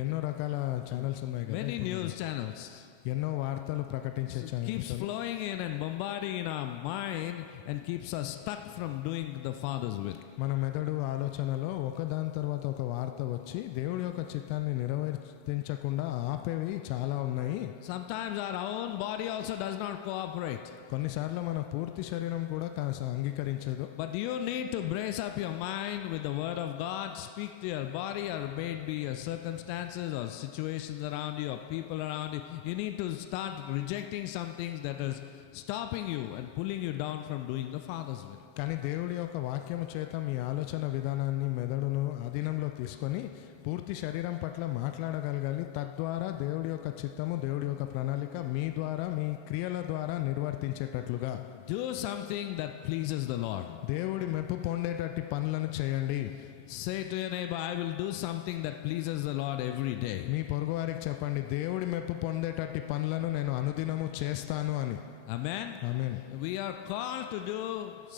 ఎన్నో రకాల ఛానల్స్ ఉన్నాయి కదా, Many news channels. ఎన్నో వార్తలు ప్రకటించే Keeps channels flowing in and bombarding in our mind and keeps us stuck from doing the Father's will. మన మెదడు ఆలోచనలో ఒకదాని తర్వాత ఒక వార్త వచ్చి దేవుడి యొక్క చిత్తాన్ని నిర్వర్తించకుండా ఆపేవి చాలా ఉన్నాయి. Sometimes our own body also does not cooperate. కొన్నిసార్లు మన పూర్తి శరీరం కూడా అంగీకరించదు. But you need to brace up your mind with the word of God. Speak to your body, or may it be your circumstances or situations around you or people around you. You need to start rejecting some things that is stopping you and pulling you down from doing the Father's will. కానీ దేవుడి యొక్క వాక్యము చేత మీ ఆలోచన విధానాన్ని, మెదడును అధీనంలో తీసుకొని పూర్తి శరీరం పట్ల మాట్లాడగలగాలి. తద్వారా దేవుడి యొక్క చిత్తము, దేవుడి యొక్క ప్రణాళిక మీ ద్వారా, మీ క్రియల ద్వారా నిర్వర్తించేటట్లుగా. Do something that pleases the Lord. దేవుడి మెప్పు పొందేటట్టి పనులను చేయండి. Say to your neighbor, I will do something that pleases the Lord every day. మీ పొరుగువారికి చెప్పండి, దేవుడి మెప్పు పొందేటట్టి పనులను నేను అనుదినము చేస్తాను అని. Amen. Amen. We are called to do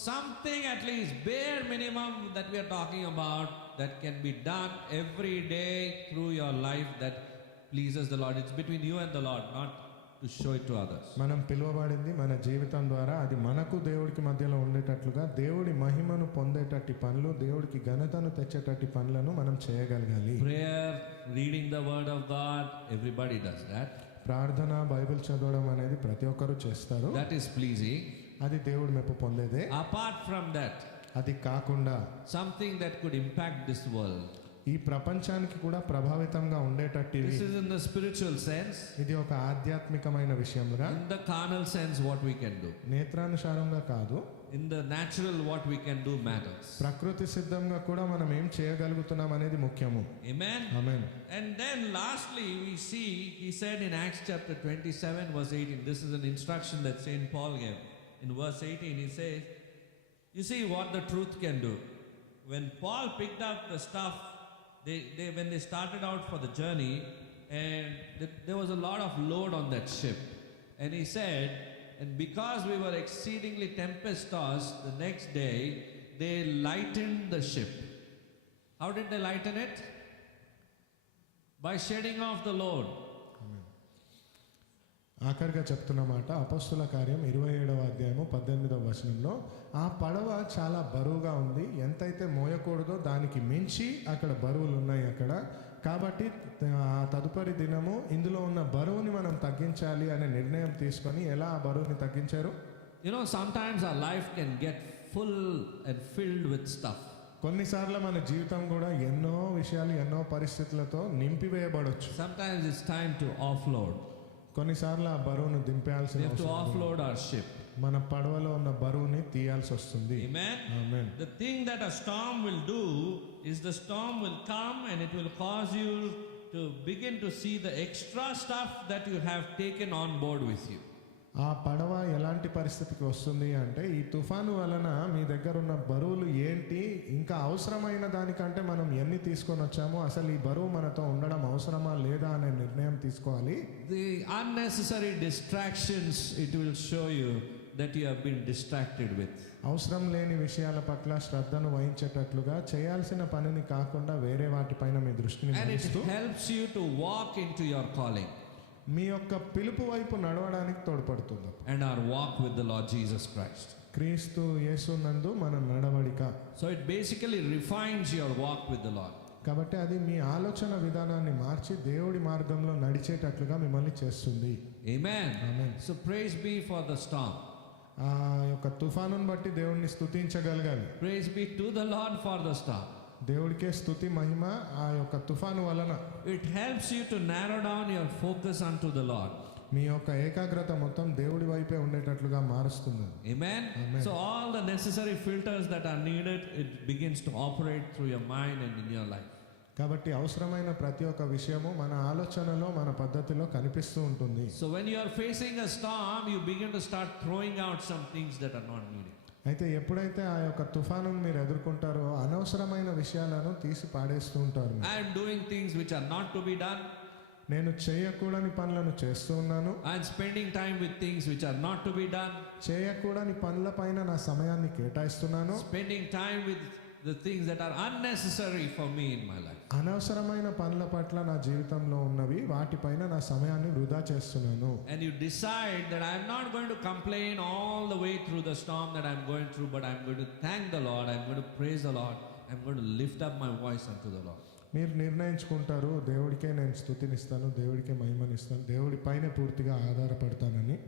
something, at least bare minimum, that we are talking about, that can be done every day through your life that pleases the Lord. It's between you and the Lord, not to show it to others. మనం పిలువబడింది మన జీవితం ద్వారా అది మనకు దేవుడికి మధ్యలో ఉండేటట్లుగా, దేవుడి మహిమను పొందేటట్టి పనులు, దేవుడికి ఘనతను తెచ్చేటట్టి పనులను మనం చేయగలగాలి. Prayer, reading the word of God, everybody does that. ప్రార్థన, బైబిల్ చదవడం అనేది ప్రతి ఒక్కరూ చేస్తారు. That is pleasing. అది దేవుడి మెప్పు పొందేదే. Apart from that, అది కాకుండా something that could impact this world. ఈ ప్రపంచానికి కూడా ప్రభావితంగా ఉండేటట్టు This is in the spiritual sense. ఇది ఒక ఆధ్యాత్మికమైన విషయంగా, In the carnal sense, what we can do. నేత్రానుసారంగా కాదు, In the natural, what we can do matters. ప్రకృతి సిద్ధంగా కూడా మనం ఏం చేయగలుగుతున్నాం అనేది ముఖ్యము. Amen. Amen. And then lastly, we see, he said in Acts chapter 27, verse 18, this is an instruction that St. Paul gave. In verse 18, he says, you see what the truth can do. When Paul picked up the stuff when they started out for the journey, and there was a lot of load on that ship. And he said, and because we were exceedingly tempest-tossed, the next day they lightened the ship. How did they lighten it? By shedding off the load. ఆఖరిగా చెప్తున్న మాట అపొస్తలుల కార్యం 27వ అధ్యాయము 18వ వచనంలో, ఆ పడవ చాలా బరువుగా ఉంది, ఎంతైతే మోయకూడదో దానికి మించి అక్కడ బరువులు ఉన్నాయి అక్కడ. కాబట్టి ఆ తదుపరి దినము ఇందులో ఉన్న బరువుని మనం తగ్గించాలి అనే నిర్ణయం తీసుకొని ఎలా ఆ బరువుని తగ్గించారు? Sometimes our life can get full and filled with stuff. కొన్నిసార్లు మన జీవితం కూడా ఎన్నో విషయాలు ఎన్నో పరిస్థితులతో నింపివేయబడొచ్చు. Sometimes it's time to offload. కొన్నిసార్లు ఆ బరువును దింపేయాల్సిన We have to offload our ship. మన పడవలో ఉన్న బరువుని తీయాల్సి వస్తుంది. Amen. Amen. The thing that a storm will do is the storm will come and it will cause you to begin to see the extra stuff that you have taken on board with you. ఆ పడవ ఎలాంటి పరిస్థితికి వస్తుంది అంటే, ఈ తుఫాను వలన మీ దగ్గర ఉన్న బరువులు ఏంటి, ఇంకా అవసరమైన దానికంటే మనం ఎన్ని తీసుకొని వచ్చామో, అసలు ఈ బరువు మనతో ఉండడం అవసరమా లేదా అనే నిర్ణయం తీసుకోవాలి. The unnecessary distractions, it will show you that you have been distracted with. అవసరం లేని విషయాల పట్ల శ్రద్ధను వహించేటట్లుగా చేయాల్సిన పనిని కాకుండా వేరే వాటిపైన మీ దృష్టిని And it మళ్లిస్తూ helps you to walk into your calling మీ యొక్క పిలుపు వైపు నడవడానికి తోడ్పడుతుంది. and our walk with the Lord Jesus Christ. క్రీస్తు యేసునందు మన నడవడిక. So it basically refines your walk with the Lord. కాబట్టి అది మీ ఆలోచన విధానాన్ని మార్చి దేవుడి మార్గంలో నడిచేటట్లుగా మిమ్మల్ని చేస్తుంది. Amen. Amen. So praise be for the storm. ఆ యొక్క తుఫానుని బట్టి దేవుడిని స్తుతించగలగాలి. Praise be to the Lord for the storm. దేవుడికే స్తుతి మహిమ ఆ యొక్క తుఫాను వలన. It helps you to narrow down your focus unto the Lord. మీ యొక్క ఏకాగ్రత మొత్తం దేవుడి వైపే ఉండేటట్లుగా మారుస్తుంది. Amen. Amen. So all the necessary filters that are needed, it begins to operate through your mind and in your life. కాబట్టి అవసరమైన ప్రతి ఒక్క విషయము మన ఆలోచనలో మన పద్ధతిలో కనిపిస్తూ ఉంటుంది. So when you are facing a storm, you begin to start throwing out some things that are not needed. అయితే ఎప్పుడైతే ఆ యొక్క తుఫాను మీరు ఎదుర్కొంటారో అనవసరమైన విషయాలను తీసి పాడేస్తూ ఉంటారు. I am doing things which are not to be done. నేను చేయకూడని పనులను చేస్తూ ఉన్నాను. I am spending time with things which are not to be done. చేయకూడని పనులపైన నా సమయాన్ని కేటాయిస్తున్నాను. Spending time with the things that are unnecessary for me in my life. అనవసరమైన పనుల పట్ల నా జీవితంలో ఉన్నవి వాటిపైన నా సమయాన్ని వృధా చేస్తున్నాను. And you decide that I am not going to complain all the way through the storm that I am going through, but I am going to thank the Lord, I am going to praise the Lord, I am going to lift up my voice unto the Lord. మీరు నిర్ణయించుకుంటారు, దేవుడికే నేను స్తుతినిస్తాను, దేవుడికే మహిమనిస్తాను, దేవుడి పైన పూర్తిగా ఆధారపడతానని.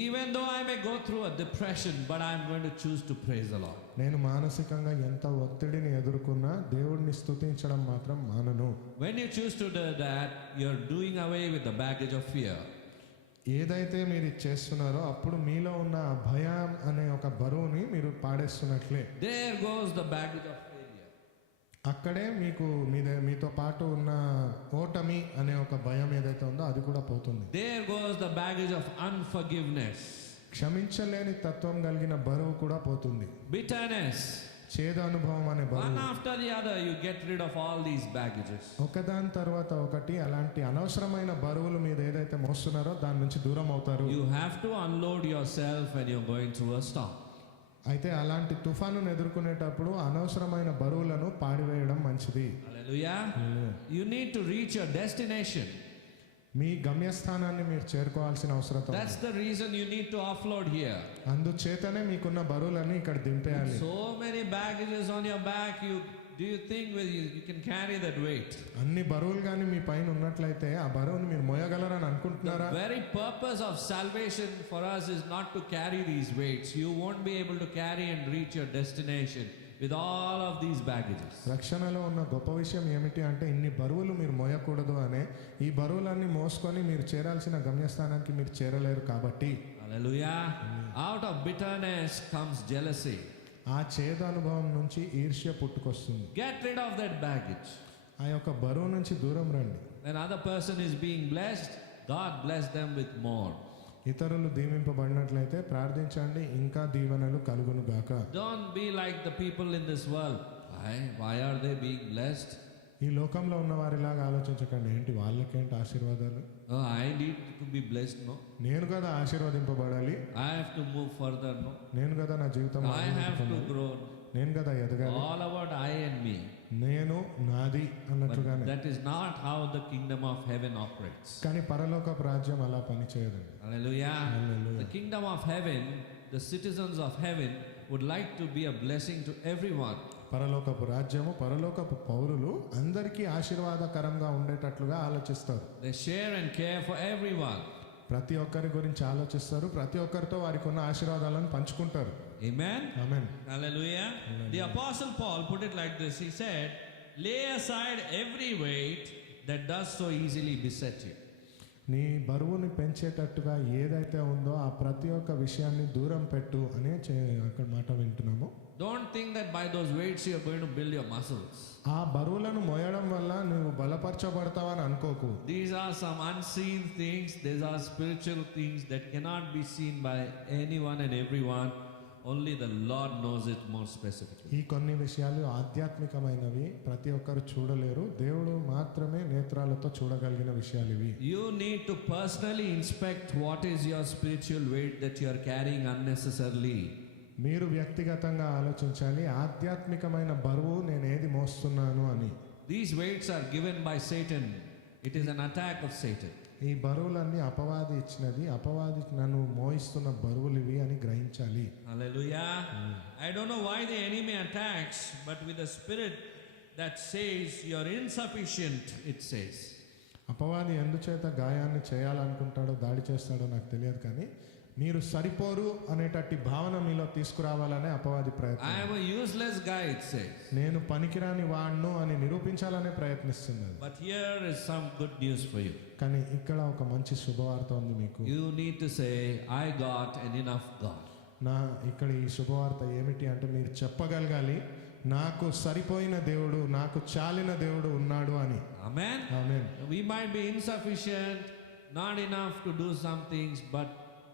Even though I may go through a depression, but I am going to choose to praise the Lord. నేను మానసికంగా ఎంత ఒత్తిడిని ఎదుర్కొన్నా దేవుడిని స్తుతించడం మాత్రం మానను. When you choose to do that, you are doing away with the baggage of fear. ఏదైతే మీరు ఇది చేస్తున్నారో అప్పుడు మీలో ఉన్న ఆ భయం అనే ఒక బరువుని మీరు పాడేస్తున్నట్లే. There goes the baggage of failure. అక్కడే మీకు మీతో పాటు ఉన్న ఓటమి అనే ఒక భయం ఏదైతే ఉందో అది కూడా పోతుంది. There goes the baggage of unforgiveness. క్షమించలేని తత్వం కలిగిన బరువు కూడా పోతుంది. Bitterness. చేదు అనుభవం అనే One బరువు. after the other, you get rid of all these baggages. ఒకదాని తర్వాత ఒకటి అలాంటి అనవసరమైన బరువులు మీరు ఏదైతే మోస్తున్నారో దాని నుంచి దూరం అవుతారు. You have to unload yourself when you're going through a storm. అయితే అలాంటి తుఫానును ఎదుర్కొనేటప్పుడు అనవసరమైన బరువులను పాడివేయడం మంచిది. Hallelujah. You need to reach your destination. మీ గమ్యస్థానాన్ని మీరు చేరుకోవాల్సిన అవసరం ఉంది. That's the reason you need to offload here. అందుచేతనే మీకున్న బరువులన్నీ ఇక్కడ దింపేయాలి. So many baggages on your back, do you think you can carry that weight? అన్ని బరువులు కానీ మీ పైన ఉన్నట్లయితే ఆ బరువును మీరు మోయగలరని అనుకుంటున్నారా? The very purpose of salvation for us is not to carry these weights. You won't be able to carry and reach your destination with all of these baggages. రక్షణలో ఉన్న గొప్ప విషయం ఏమిటి అంటే ఇన్ని బరువులు మీరు మోయకూడదు అనే. ఈ బరువులన్నీ మోసుకొని మీరు చేరాల్సిన గమ్యస్థానానికి మీరు చేరలేరు కాబట్టి. Hallelujah. Out of bitterness comes jealousy. ఆ చేదు అనుభవం నుంచి ఈర్ష్య పుట్టుకొస్తుంది. Get rid of that baggage. ఆ యొక్క బరువు నుంచి దూరం రండి. When other person is being blessed, God bless them with more. ఇతరులు దీవింపబడినట్లయితే ప్రార్థించండి, ఇంకా దీవెనలు కలుగును గాక. Don't be like the people in this world. Why are they being blessed? ఈ లోకంలో ఉన్న వారిలాగా ఆలోచించకండి. ఏంటి వాళ్ళకేంటి ఆశీర్వాదాలు, Oh, I need to be blessed, no? నేను కదా ఆశీర్వదింపబడాలి, I have to move further, no? నేను కదా నా జీవితం I have to grow. నేను కదా ఎదగాలి, All about I and me. నేను నాది But అన్నట్లుగానే. that is not how the kingdom of heaven operates. కానీ పరలోకపు రాజ్యం అలా పనిచేయదండి. Hallelujah. Hallelujah. The kingdom of heaven, the citizens of heaven would like to be a blessing to everyone. పరలోకపు రాజ్యము, పరలోకపు పౌరులు అందరికీ ఆశీర్వాదకరంగా ఉండేటట్లుగా ఆలోచిస్తారు. They share and care for everyone. ప్రతి ఒక్కరి గురించి ఆలోచిస్తారు, ప్రతి ఒక్కరితో వారికి ఉన్న ఆశీర్వాదాలను పంచుకుంటారు. Amen. Amen. Hallelujah. The apostle Paul put it like this. He said, lay aside every weight that does so easily beset you. నీ బరువుని పెంచేటట్టుగా ఏదైతే ఉందో ఆ ప్రతి ఒక్క విషయాన్ని దూరం పెట్టు అనే అక్కడ మాట వింటున్నాము. Don't think that by those weights you are going to build your muscles. ఆ బరువులను మోయడం వల్ల నువ్వు బలపరచబడతావని అనుకోకు. These are some unseen things. These are spiritual things that cannot be seen by anyone and everyone. Only the Lord knows it more specifically. ఈ కొన్ని విషయాలు ఆధ్యాత్మికమైనవి, ప్రతి ఒక్కరు చూడలేరు, దేవుడు మాత్రమే నేత్రాలతో చూడగలిగిన విషయాలు ఇవి. You need to personally inspect what is your spiritual weight that you are carrying unnecessarily. మీరు వ్యక్తిగతంగా ఆలోచించాలి, ఆధ్యాత్మికమైన బరువు నేను ఏది మోస్తున్నాను అని. These weights are given by Satan. It is an attack of Satan. ఈ బరువులన్నీ అపవాది ఇచ్చినది, అపవాది నన్ను మోయిస్తున్న బరువులు ఇవి అని గ్రహించాలి. Hallelujah. I don't know why the enemy attacks, but with the spirit that says you're insufficient, it says. అపవాది ఎందుచేత గాయాన్ని చేయాలనుకుంటాడో, దాడి చేస్తాడో నాకు తెలియదు, కానీ మీరు సరిపోరు అనేటట్టి భావన మీలో తీసుకురావాలనే అపవాది I ప్రయత్నం. am a useless guy, it says. నేను పనికిరాని వాణ్ణు అని నిరూపించాలనే ప్రయత్నిస్తున్నది. But here is some good news for you. కానీ ఇక్కడ ఒక మంచి శుభవార్త ఉంది మీకు. You need to say, I got an enough God. ఇక్కడ ఈ శుభవార్త ఏమిటి అంటే మీరు చెప్పగలగాలి, నాకు సరిపోయిన దేవుడు, నాకు చాలిన దేవుడు ఉన్నాడు అని. Amen. Amen. We might be insufficient, not enough to do some things, but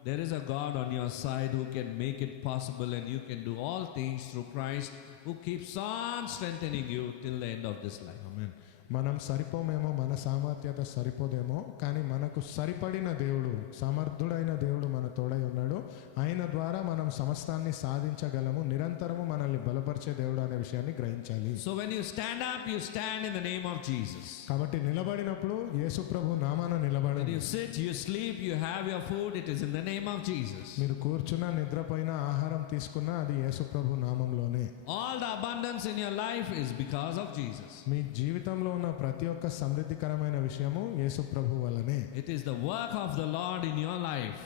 there is a God on your side who can make it possible, and you can do all things through Christ who keeps on strengthening you till the end of this life. ఆమేన్. మనం సరిపోమేమో, మన సామర్థ్యత సరిపోదేమో, కానీ మనకు సరిపడిన దేవుడు, సమర్థుడైన దేవుడు మన తోడై ఉన్నాడు. ఆయన ద్వారా మనం సమస్తాన్ని సాధించగలము. నిరంతరము మనల్ని బలపరిచే దేవుడు అనే విషయాన్ని గ్రహించాలి. So when you stand up, you stand in the name of Jesus. కాబట్టి నిలబడినప్పుడు యేసు ప్రభు నామాన When నిలబడండి. you sit, you sleep, you have your food, it is in the name of Jesus. మీరు కూర్చున్నా, నిద్రపోయినా, ఆహారం తీసుకున్నా అది యేసు ప్రభు నామంలోనే. All the abundance in your life is because of Jesus. మీ జీవితంలో ఉన్న ప్రతి ఒక్క సమృద్ధికరమైన విషయము యేసు ప్రభు వల్లనే. It is the work of the Lord in your life.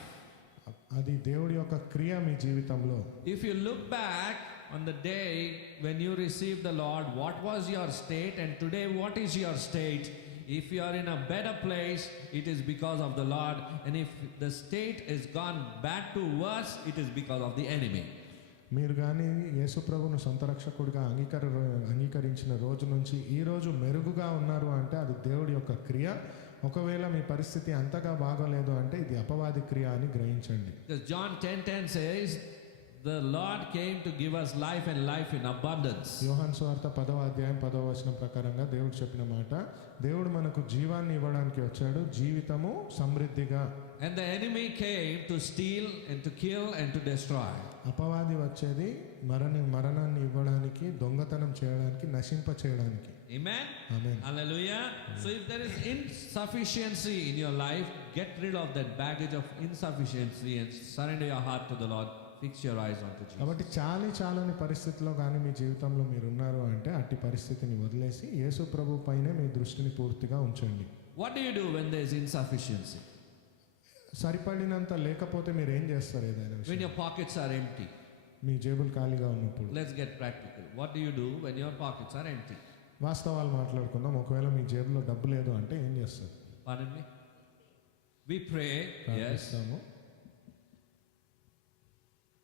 అది దేవుడి యొక్క క్రియ మీ జీవితంలో. If you look back on the day when you received the Lord, what was your state, and today what is your state? If you are in a better place, it is because of the Lord, and if the state is gone back to worse, it is because of the enemy. మీరు కానీ యేసు ప్రభును సొంత రక్షకుడిగా అంగీకరించిన రోజు నుంచి ఈ రోజు మెరుగుగా ఉన్నారు అంటే అది దేవుడి యొక్క క్రియ. ఒకవేళ మీ పరిస్థితి అంతగా బాగోలేదు అంటే ఇది అపవాది క్రియ అని గ్రహించండి. Because John 10:10 says, the Lord came to give us life and life in abundance. యోహాను సువార్త 10వ అధ్యాయం 10వ వచనం ప్రకారంగా దేవుడు చెప్పిన మాట, దేవుడు మనకు జీవాన్ని ఇవ్వడానికి వచ్చాడు, జీవితము సమృద్ధిగా. And the enemy came to steal and to kill and to destroy. అపవాది వచ్చేది మరణాన్ని ఇవ్వడానికి, దొంగతనం చేయడానికి, నశింప చేయడానికి. Amen. Amen. Hallelujah. So if there is insufficiency in your life, get rid of that baggage of insufficiency and surrender your heart to the Lord. Fix your eyes onto Jesus. కాబట్టి చాలని పరిస్థితిలో కానీ మీ జీవితంలో మీరు ఉన్నారు అంటే అట్టి పరిస్థితిని వదిలేసి యేసు ప్రభు పైనే మీ దృష్టిని పూర్తిగా ఉంచండి. What do you do when there is insufficiency? సరిపడినంత లేకపోతే మీరు ఏం చేస్తారు? ఏదైనా When విషయం your pockets are empty. మీ జేబులు ఖాళీగా ఉన్నప్పుడు. Let's get practical. What do you do when your pockets are empty? వాస్తవాలు మాట్లాడుకుందాం. ఒకవేళ మీ జేబులో డబ్బు లేదు అంటే ఏం చేస్తారు? Pardon me? We pray. Yes. ప్రార్థిస్తాము.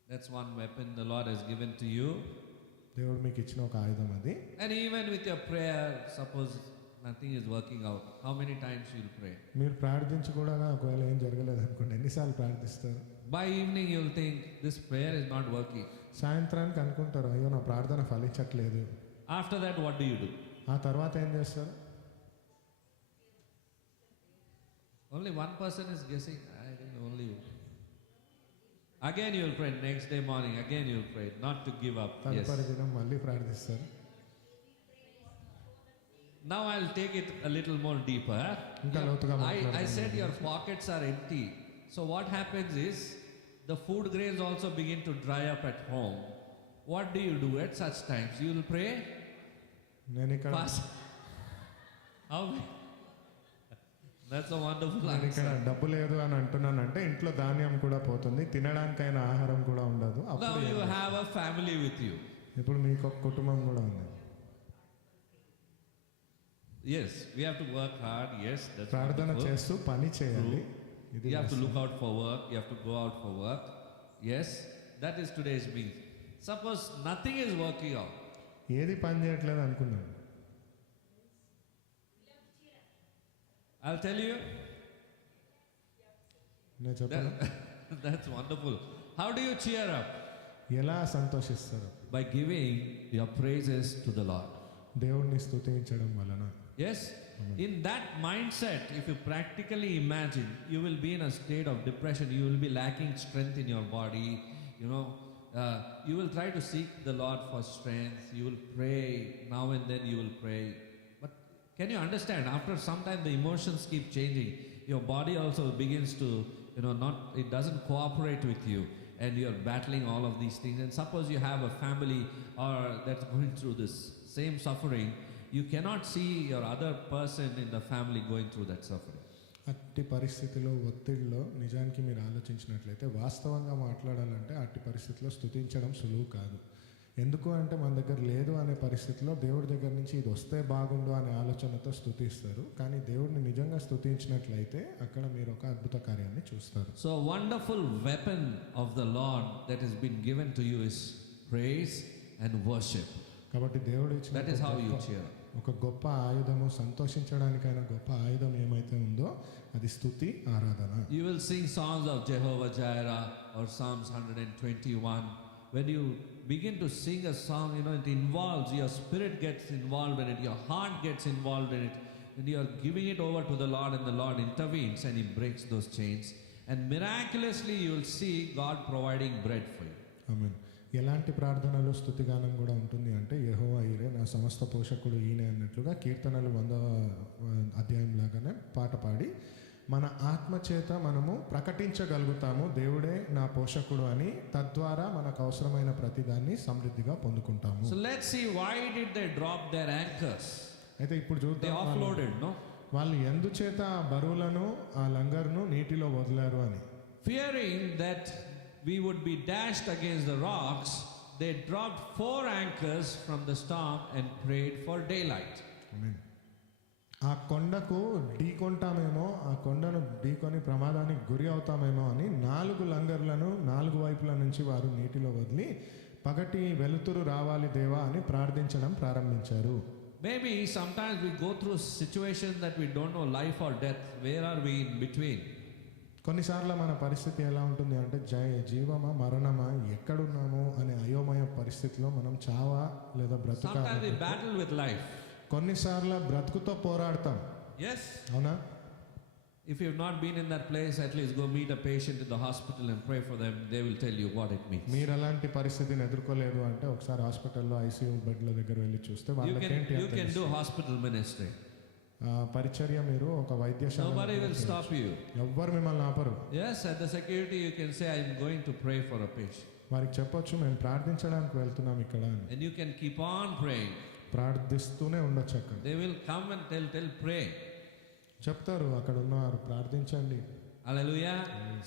That's one weapon the Lord has given to you. దేవుడు మీకు ఇచ్చిన ఒక ఆయుధం అది. And even with your prayer, suppose nothing is working out, how many times you'll pray? మీరు ప్రార్థించి కూడా ఒకవేళ ఏం జరగలేదు అనుకోండి, ఎన్నిసార్లు ప్రార్థిస్తారు? By evening you'll think this prayer is not working. సాయంత్రానికి అనుకుంటారు, అయ్యో నా ప్రార్థన ఫలించట్లేదు. After that, what do you do? ఆ తర్వాత ఏం చేస్తారు? Only one person is guessing. I think only. Again you will pray. Next day morning, again you will pray. Not to give up. Yes. తదుపరి దినం మళ్ళీ ప్రార్థిస్తారు. Now I'll take it a little more deeper. ఇంకా లోతుగా I మాట్లాడదాం. said your pockets are empty. So what happens is the food grains also begin to dry up at home. What do you do at such times? You will pray. నేను ఇక్కడ Fast. How? That's a wonderful నేను ఇక్కడ answer. డబ్బు లేదు అని అంటున్నానంటే ఇంట్లో ధాన్యం కూడా పోతుంది, తినడానికైనా ఆహారం కూడా ఉండదు. Now అప్పుడు you have a family with you. ఇప్పుడు మీకు ఒక కుటుంబం కూడా ఉంది. Yes, we have to work hard. Yes, that's ప్రార్థన wonderful. చేస్తూ పని చేయాలి. ఇది You have to look out for work. You have to go out for work. Yes, that is today's means. Suppose nothing is working out. ఏది పని చేయట్లేదు అనుకున్నాను. I'll tell you. నేను చెప్పాను. That's wonderful. How do you cheer up? ఎలా సంతోషిస్తారు? By giving your praises to the Lord. దేవుణ్ణి స్తుతించడం వలన. Yes? In that mindset, if you practically imagine, you will be in a state of depression. You will be lacking strength in your body. You know, you will try to seek the Lord for strength. You will pray. Now and then you will pray. But can you understand? After some time, the emotions keep changing. Your body also begins to, it doesn't cooperate with you. And you're battling all of these things. And suppose you have a family or that's going through this same suffering, you cannot see your other person in the family going through that suffering. అట్టి పరిస్థితిలో, ఒత్తిడిలో నిజానికి మీరు ఆలోచించినట్లయితే వాస్తవంగా మాట్లాడాలంటే అట్టి పరిస్థితిలో స్తుతించడం సులువు కాదు. ఎందుకు అంటే మన దగ్గర లేదు అనే పరిస్థితిలో దేవుడి దగ్గర నుంచి ఇది వస్తే బాగుండు అనే ఆలోచనతో స్తుతిస్తారు. కానీ దేవుడిని నిజంగా స్తుతించినట్లయితే అక్కడ మీరు ఒక అద్భుత కార్యాన్ని చూస్తారు. So a wonderful weapon of the Lord that has been given to you is praise and worship. కాబట్టి దేవుడు ఇచ్చిన That is how you cheer. ఒక గొప్ప ఆయుధము, సంతోషించడానికైనా గొప్ప ఆయుధం ఏమైతే ఉందో అది స్తుతి, ఆరాధన. You will sing songs of Jehovah Jireh or Psalms 121. When you begin to sing a song, it involves, your spirit gets involved in it, your heart gets involved in it, and you are giving it over to the Lord, and the Lord intervenes and He breaks those chains. And miraculously you will see God providing bread for you. ఆమేన్. ఎలాంటి ప్రార్థనలు, స్తుతిగానం కూడా ఉంటుంది అంటే యెహోవా ఈరే నా సమస్త పోషకుడు ఈయనే అన్నట్లుగా కీర్తనలు 100వ అధ్యాయం లాగానే పాట పాడి మన ఆత్మ చేత మనము ప్రకటించగలుగుతాము దేవుడే నా పోషకుడు అని. తద్వారా మనకు అవసరమైన ప్రతిదాన్ని సమృద్ధిగా పొందుకుంటాము. So let's see, why did they drop their anchors? అయితే ఇప్పుడు They చూద్దాం offloaded, no? వాళ్ళు ఎందుచేత ఆ బరువులను, ఆ లంగర్ను నీటిలో వదిలారు అని. Fearing that we would be dashed against the rocks, they dropped 4 anchors from the storm and prayed for daylight. ఆమేన్. ఆ కొండకు ఢీకొంటామేమో, ఆ కొండను ఢీకొని ప్రమాదానికి గురి అవుతామేమో అని 4 లంగర్లను 4 వైపుల నుంచి వారు నీటిలో వదిలి పగటి వెలుతురు రావాలి దేవా అని ప్రార్థించడం ప్రారంభించారు. Maybe sometimes we go through situations that we don't know life or death. Where are we in between? కొన్నిసార్లు మన పరిస్థితి ఎలా ఉంటుంది అంటే జీవమా మరణమా, ఎక్కడున్నాము అనే అయోమయ పరిస్థితిలో మనం చావా లేదా బ్రతుకా. Sometimes we battle with life. కొన్నిసార్లు బ్రతుకుతో పోరాడతాం. Yes? అవునా? If you have not been in that place, at least go meet a patient in the hospital and pray for them. They will tell you what it means. మీరు అలాంటి పరిస్థితిని ఎదుర్కోలేదు అంటే ఒకసారి హాస్పిటల్లో ICU బెడ్ల దగ్గర వెళ్ళి చూస్తే వాళ్ళకేంటి You can do hospital ministry. పరిచర్య మీరు ఒక వైద్యశాల. Nobody will stop you. ఎవ్వరు మిమ్మల్ని ఆపరు. Yes, at the security you can say, I am going to pray for a patient. వారికి చెప్పొచ్చు మేము ప్రార్థించడానికి వెళ్తున్నాం ఇక్కడ అని. And you can keep on praying. ప్రార్థిస్తూనే ఉండొచ్చు అక్కడ. They will come and tell pray. చెప్తారు అక్కడ ఉన్నవారు ప్రార్థించండి. Hallelujah.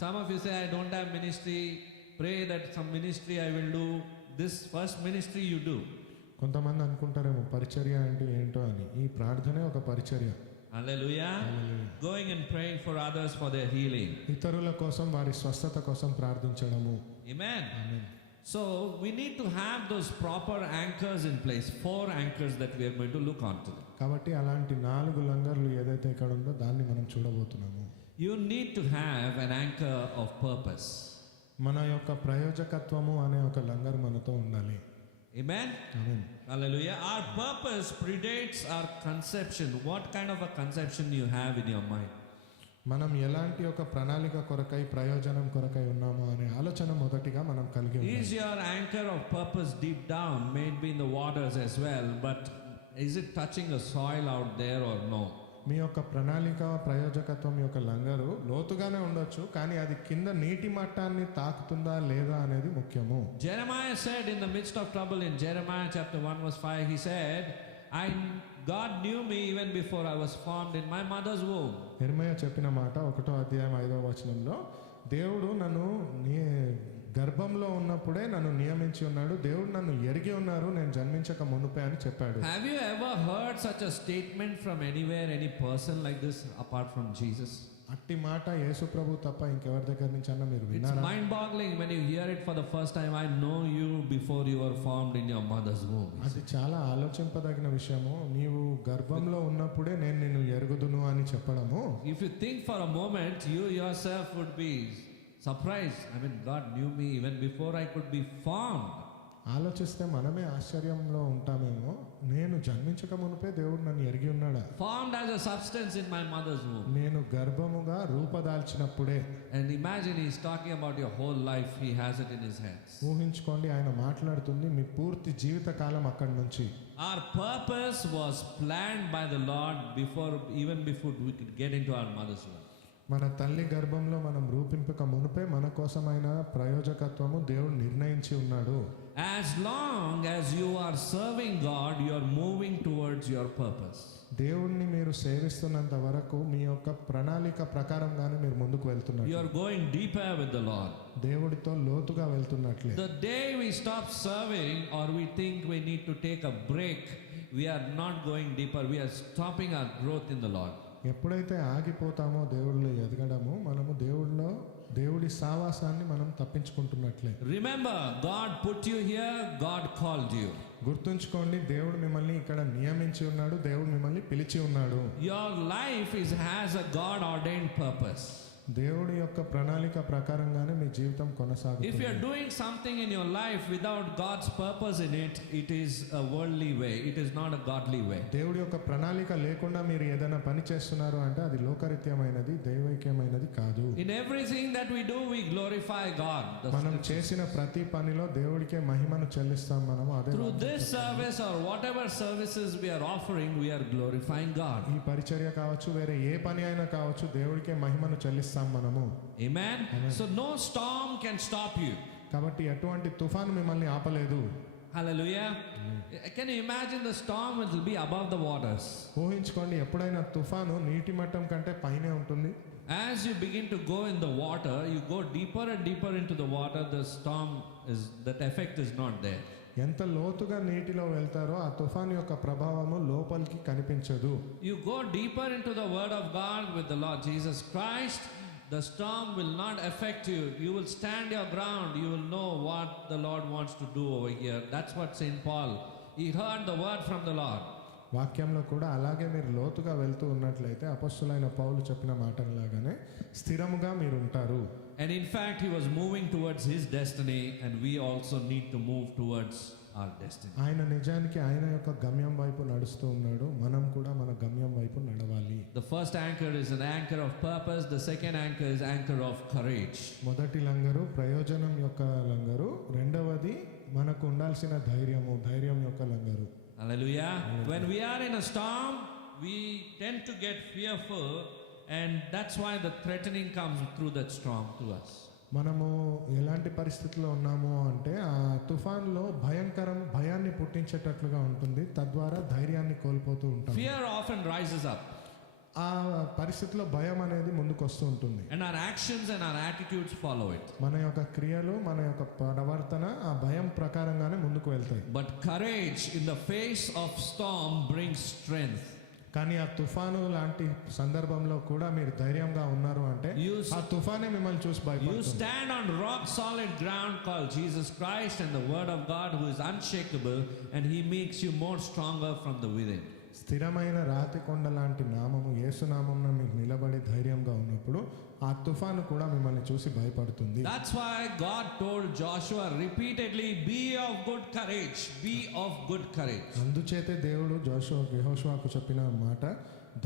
Some of you say, I don't have ministry. Pray that some ministry I will do. This first ministry you do. కొంతమంది అనుకుంటారేమో పరిచర్య అంటే ఏంటో అని. ఈ ప్రార్థనే ఒక పరిచర్య. Hallelujah. Going and praying for others for their healing. ఇతరుల కోసం, వారి స్వస్థత కోసం ప్రార్థించడము. Amen. So we need to have those proper anchors in place. 4 anchors that we are going to look on today. కాబట్టి అలాంటి 4 లంగర్లు ఏదైతే ఇక్కడ ఉందో దాన్ని మనం చూడబోతున్నాము. You need to have an anchor of purpose. మన యొక్క ప్రయోజకత్వము అనే ఒక లంగర్ మనతో ఉండాలి. Amen? Amen. Hallelujah. Our purpose predates our conception. What kind of a conception you have in your mind? మనం ఎలాంటి ఒక ప్రణాళిక కొరకై ప్రయోజనం కొరకై ఉన్నామో అనే ఆలోచన మొదటిగా మనం కలిగి ఉండాలి. Is your anchor of purpose deep down, maybe in the waters as well, but is it touching the soil out there or no? మీ యొక్క ప్రణాళిక ప్రయోజకత్వం యొక్క లంగరు లోతుగానే ఉండొచ్చు, కానీ అది కింద నీటి మట్టాన్ని తాకుతుందా లేదా అనేది ముఖ్యము. Jeremiah said in the midst of trouble in Jeremiah chapter 1 verse 5, he said, God knew me even before I was formed in my mother's womb. యెర్మయా చెప్పిన మాట 1వ అధ్యాయం 5వ వచనంలో, దేవుడు నన్ను గర్భంలో ఉన్నప్పుడే నన్ను నియమించి ఉన్నాడు, దేవుడు నన్ను ఎరిగి ఉన్నారు నేను జన్మించక మునుపే అని చెప్పాడు. Have you ever heard such a statement from anywhere, any person like this apart from Jesus? అట్టి మాట యేసు ప్రభు తప్ప ఇంకెవరి దగ్గర నుంచి అన్నా మీరు It's విన్నారా? mind-boggling when you hear it for the first time. I know you before you were formed in your mother's womb. అది చాలా ఆలోచింపదగిన విషయము. నీవు గర్భంలో ఉన్నప్పుడే నేను నిన్ను ఎరుగుదును అని చెప్పడము. If you think for a moment, you yourself would be surprised. I mean, God knew me even before I could be formed. ఆలోచిస్తే మనమే ఆశ్చర్యంలో ఉంటామేమో, నేను జన్మించక మునుపే దేవుడు నన్ను ఎరిగి ఉన్నాడా, Formed as a substance in my mother's womb. నేను గర్భముగా రూపదాల్చినప్పుడే. And imagine he's talking about your whole life. He has it in his hands. ఊహించుకోండి, ఆయన మాట్లాడుతుంది మీ పూర్తి జీవిత కాలం అక్కడి నుంచి. Our purpose was planned by the Lord even before we could get into our mother's womb. మన తల్లి గర్భంలో మనం రూపింపక మునుపే మన కోసమైన ప్రయోజకత్వము దేవుడు నిర్ణయించి ఉన్నాడు. As long as you are serving God, you are moving towards your purpose. దేవుణ్ణి మీరు సేవిస్తున్నంత వరకు మీ యొక్క ప్రణాళిక ప్రకారంగానే మీరు ముందుకు వెళ్తున్నారు. You are going deeper with the Lord. దేవుడితో లోతుగా వెళ్తున్నట్లే. The day we stop serving or we think we need to take a break, we are not going deeper. We are stopping our growth in the Lord. ఎప్పుడైతే ఆగిపోతామో దేవుడిలో ఎదగడము, మనము దేవుడి సావాసాన్ని మనం తప్పించుకుంటున్నట్లే. Remember, God put you here, God called you. గుర్తుంచుకోండి, దేవుడు మిమ్మల్ని ఇక్కడ నియమించి ఉన్నాడు, దేవుడు మిమ్మల్ని పిలిచి ఉన్నాడు. Your life has a God ordained purpose. దేవుడి యొక్క ప్రణాళిక ప్రకారంగానే మీ జీవితం If you కొనసాగుతుంది. are doing something in your life without God's purpose in it, it is a worldly way. It is not a godly way. దేవుడి యొక్క ప్రణాళిక లేకుండా మీరు ఏదైనా పని చేస్తున్నారు అంటే అది లోకరీత్యమైనది, దైవైక్యమైనది కాదు. In everything that we do, we glorify God. మనం చేసిన ప్రతి పనిలో దేవుడికే మహిమను చెల్లిస్తాం. మనము అదే Through this service or whatever services we are offering, we are glorifying God. ఈ పరిచర్య కావచ్చు, వేరే ఏ పని అయినా కావచ్చు, దేవుడికే మహిమను చెల్లిస్తాం మనము. Amen? So no storm can stop you. కాబట్టి ఎటువంటి తుఫాను మిమ్మల్ని ఆపలేదు. Hallelujah. Can you imagine the storm will be above the waters? ఊహించుకోండి, ఎప్పుడైనా తుఫాను నీటి మట్టం కంటే పైనే ఉంటుంది. As you begin to go in the water, you go deeper and deeper into the water, that effect is not there. ఎంత లోతుగా నీటిలో వెళ్తారో ఆ తుఫాను యొక్క ప్రభావము లోపలికి కనిపించదు. You go deeper into the word of God with the Lord Jesus Christ, the storm will not affect you. You will stand your ground. You will know what the Lord wants to do over here. That's what St. Paul, he heard the word from the Lord. వాక్యంలో కూడా అలాగే మీరు లోతుగా వెళ్తూ ఉన్నట్లయితే అపొస్తలుడైన పౌలు చెప్పిన మాటలాగానే స్థిరముగా మీరు ఉంటారు. And in fact, he was moving towards his destiny, and we also need to move towards our destiny. ఆయన నిజానికి ఆయన యొక్క గమ్యం వైపు నడుస్తూ ఉన్నాడు, మనం కూడా మన గమ్యం వైపు నడవాలి. The first anchor is an anchor of purpose. The second anchor is anchor of courage. మొదటి లంగరు ప్రయోజనం యొక్క లంగరు, రెండవది మనకు ఉండాల్సిన ధైర్యం యొక్క లంగరు. Hallelujah. When we are in a storm, we tend to get fearful, and that's why the threatening comes through that storm to us. మనము ఎలాంటి పరిస్థితిలో ఉన్నాము అంటే ఆ తుఫాన్లో భయాన్ని పుట్టించేటట్లుగా ఉంటుంది, తద్వారా ధైర్యాన్ని కోల్పోతూ ఉంటాం. Fear often rises up. ఆ పరిస్థితిలో భయం అనేది ముందుకు వస్తూ ఉంటుంది. And our actions and our attitudes follow it. మన యొక్క క్రియలు, మన యొక్క ప్రవర్తన ఆ భయం ప్రకారంగానే ముందుకు వెళ్తాయి. But courage in the face of storm brings strength. కానీ ఆ తుఫాను లాంటి సందర్భంలో కూడా మీరు ధైర్యంగా ఉన్నారు అంటే ఆ తుఫానే మిమ్మల్ని చూసి You భయపడుతుంది. stand on rock solid ground called Jesus Christ and the word of God, who is unshakable, and he makes you more stronger from the within. స్థిరమైన రాతి కొండ లాంటి నామము యేసునామమున మీరు నిలబడి ధైర్యంగా ఉన్నప్పుడు ఆ తుఫాను కూడా మిమ్మల్ని చూసి భయపడుతుంది. That's why God told Joshua repeatedly, be of good courage, be of good courage. అందుచేతే దేవుడు యెహోషువకు చెప్పిన మాట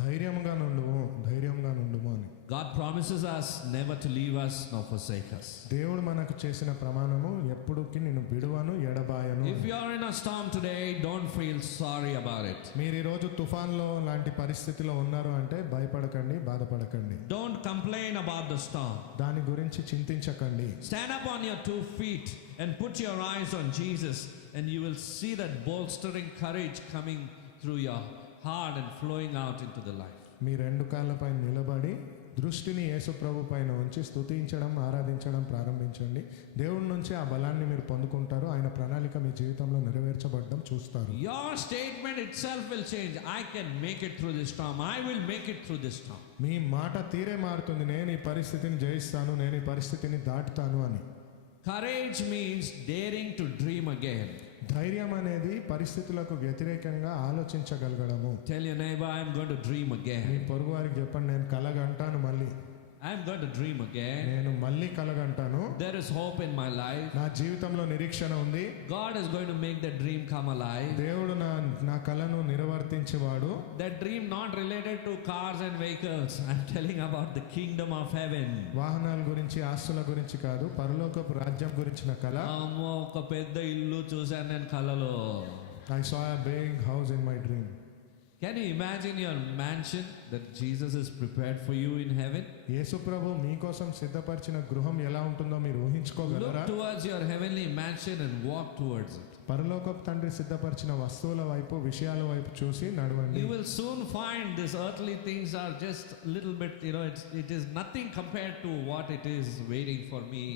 ధైర్యంగా నుండుము అని. God promises us never to leave us nor forsake us. దేవుడు మనకు చేసిన ప్రమాణము ఎప్పుడుకి నిన్ను విడువను ఎడబాయను. If you are in a storm today, don't feel sorry about it. మీరు ఈ రోజు తుఫాన్లో లాంటి పరిస్థితిలో ఉన్నారు అంటే భయపడకండి, బాధపడకండి. Don't complain about the storm. దాని గురించి చింతించకండి. Stand up on your 2 feet and put your eyes on Jesus, and you will see that bolstering courage coming through your heart and flowing out into the life. మీ 2 కాళ్ళపై నిలబడి దృష్టిని యేసు ప్రభు పైన ఉంచి స్తుతించడం, ఆరాధించడం ప్రారంభించండి. దేవుడి నుంచి ఆ బలాన్ని మీరు పొందుకుంటారు. ఆయన ప్రణాళిక మీ జీవితంలో నెరవేర్చబడడం చూస్తారు. Your statement itself will change. I can make it through this storm. I will make it through this storm. మీ మాట తీరే మారుతుంది. నేను ఈ పరిస్థితిని జయిస్తాను, నేను ఈ పరిస్థితిని దాటుతాను అని. Courage means daring to dream again. ధైర్యం అనేది పరిస్థితులకు వ్యతిరేకంగా ఆలోచించగలగడము. Tell your neighbor, I am going to dream me again. పొరుగు వారికి చెప్పండి, నేను కలగంటాను, మళ్ళీ I am going to dream again. నేను మళ్ళీ కలగంటాను. There is hope in my life. నా జీవితంలో నిరీక్షణ ఉంది. God is going to make that dream come alive. దేవుడు నా కలను నిర్వర్తించేవాడు. That dream not related to cars and vehicles. I am telling about the kingdom of heaven. వాహనాల గురించి, ఆస్తుల గురించి కాదు, పరలోకపు రాజ్యం గురించిన కల. అమ్మో, ఒక పెద్ద ఇల్లు చూశాను నేను కలలో. I saw a big house in my dream. Can you imagine your mansion that Jesus is prepared for you in heaven? యేసు ప్రభు మీకోసం సిద్ధపరిచిన గృహం ఎలా ఉంటుందో మీరు ఊహించుకోగలరా? Look towards your heavenly mansion and walk towards it. పరలోకపు తండ్రి సిద్ధపరిచిన వస్తువుల వైపు, విషయాల వైపు చూసి నడవండి. You will soon find these earthly things are just a little bit, it is nothing compared to what it is waiting for me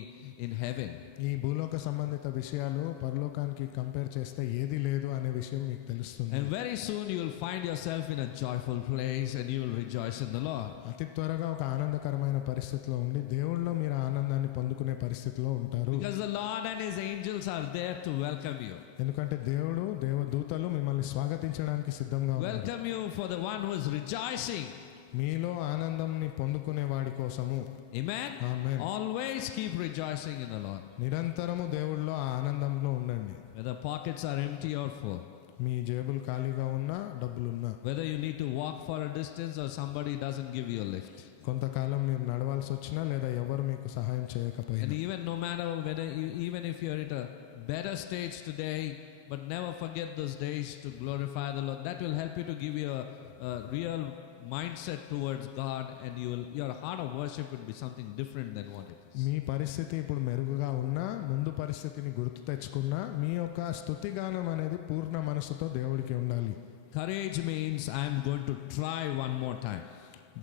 in heaven. ఈ భూలోక సంబంధిత విషయాలు పరలోకానికి కంపేర్ చేస్తే ఏది లేదు అనే విషయం మీకు తెలుస్తుంది. And very soon you will find yourself in a joyful place and you will rejoice in the Lord. అతి త్వరగా ఒక ఆనందకరమైన పరిస్థితిలో ఉండి దేవుళ్ళలో మీరు ఆనందాన్ని పొందుకునే పరిస్థితిలో ఉంటారు. Because the Lord and his angels are there to welcome you. ఎందుకంటే దేవదూతలు మిమ్మల్ని స్వాగతించడానికి సిద్ధంగా ఉన్నారు. Welcome you for the one who is rejoicing. మీలో ఆనందంని పొందుకునే వాడి కోసము. Amen. Amen. Always keep rejoicing in the Lord. నిరంతరము దేవుళ్ళలో ఆ ఆనందంలో ఉండండి. Whether pockets are empty or full. మీ జేబులు ఖాళీగా ఉన్నా, డబ్బులున్నా, Whether you need to walk for a distance or somebody doesn't give you a lift. కొంతకాలం మీరు నడవాల్సి వచ్చినా లేదా ఎవరు మీకు సహాయం And చేయకపోయినా, even no matter whether even if you're at a better stage today, but never forget those days to glorify the Lord. That will help you to give you a real mindset towards God, and your heart of worship will be something different than what it is. మీ పరిస్థితి ఇప్పుడు మెరుగుగా ఉన్నా, ముందు పరిస్థితిని గుర్తు తెచ్చుకున్నా, మీ యొక్క స్తుతిగానం అనేది పూర్ణ మనసుతో దేవుడికి ఉండాలి. Courage means I am going to try one more time.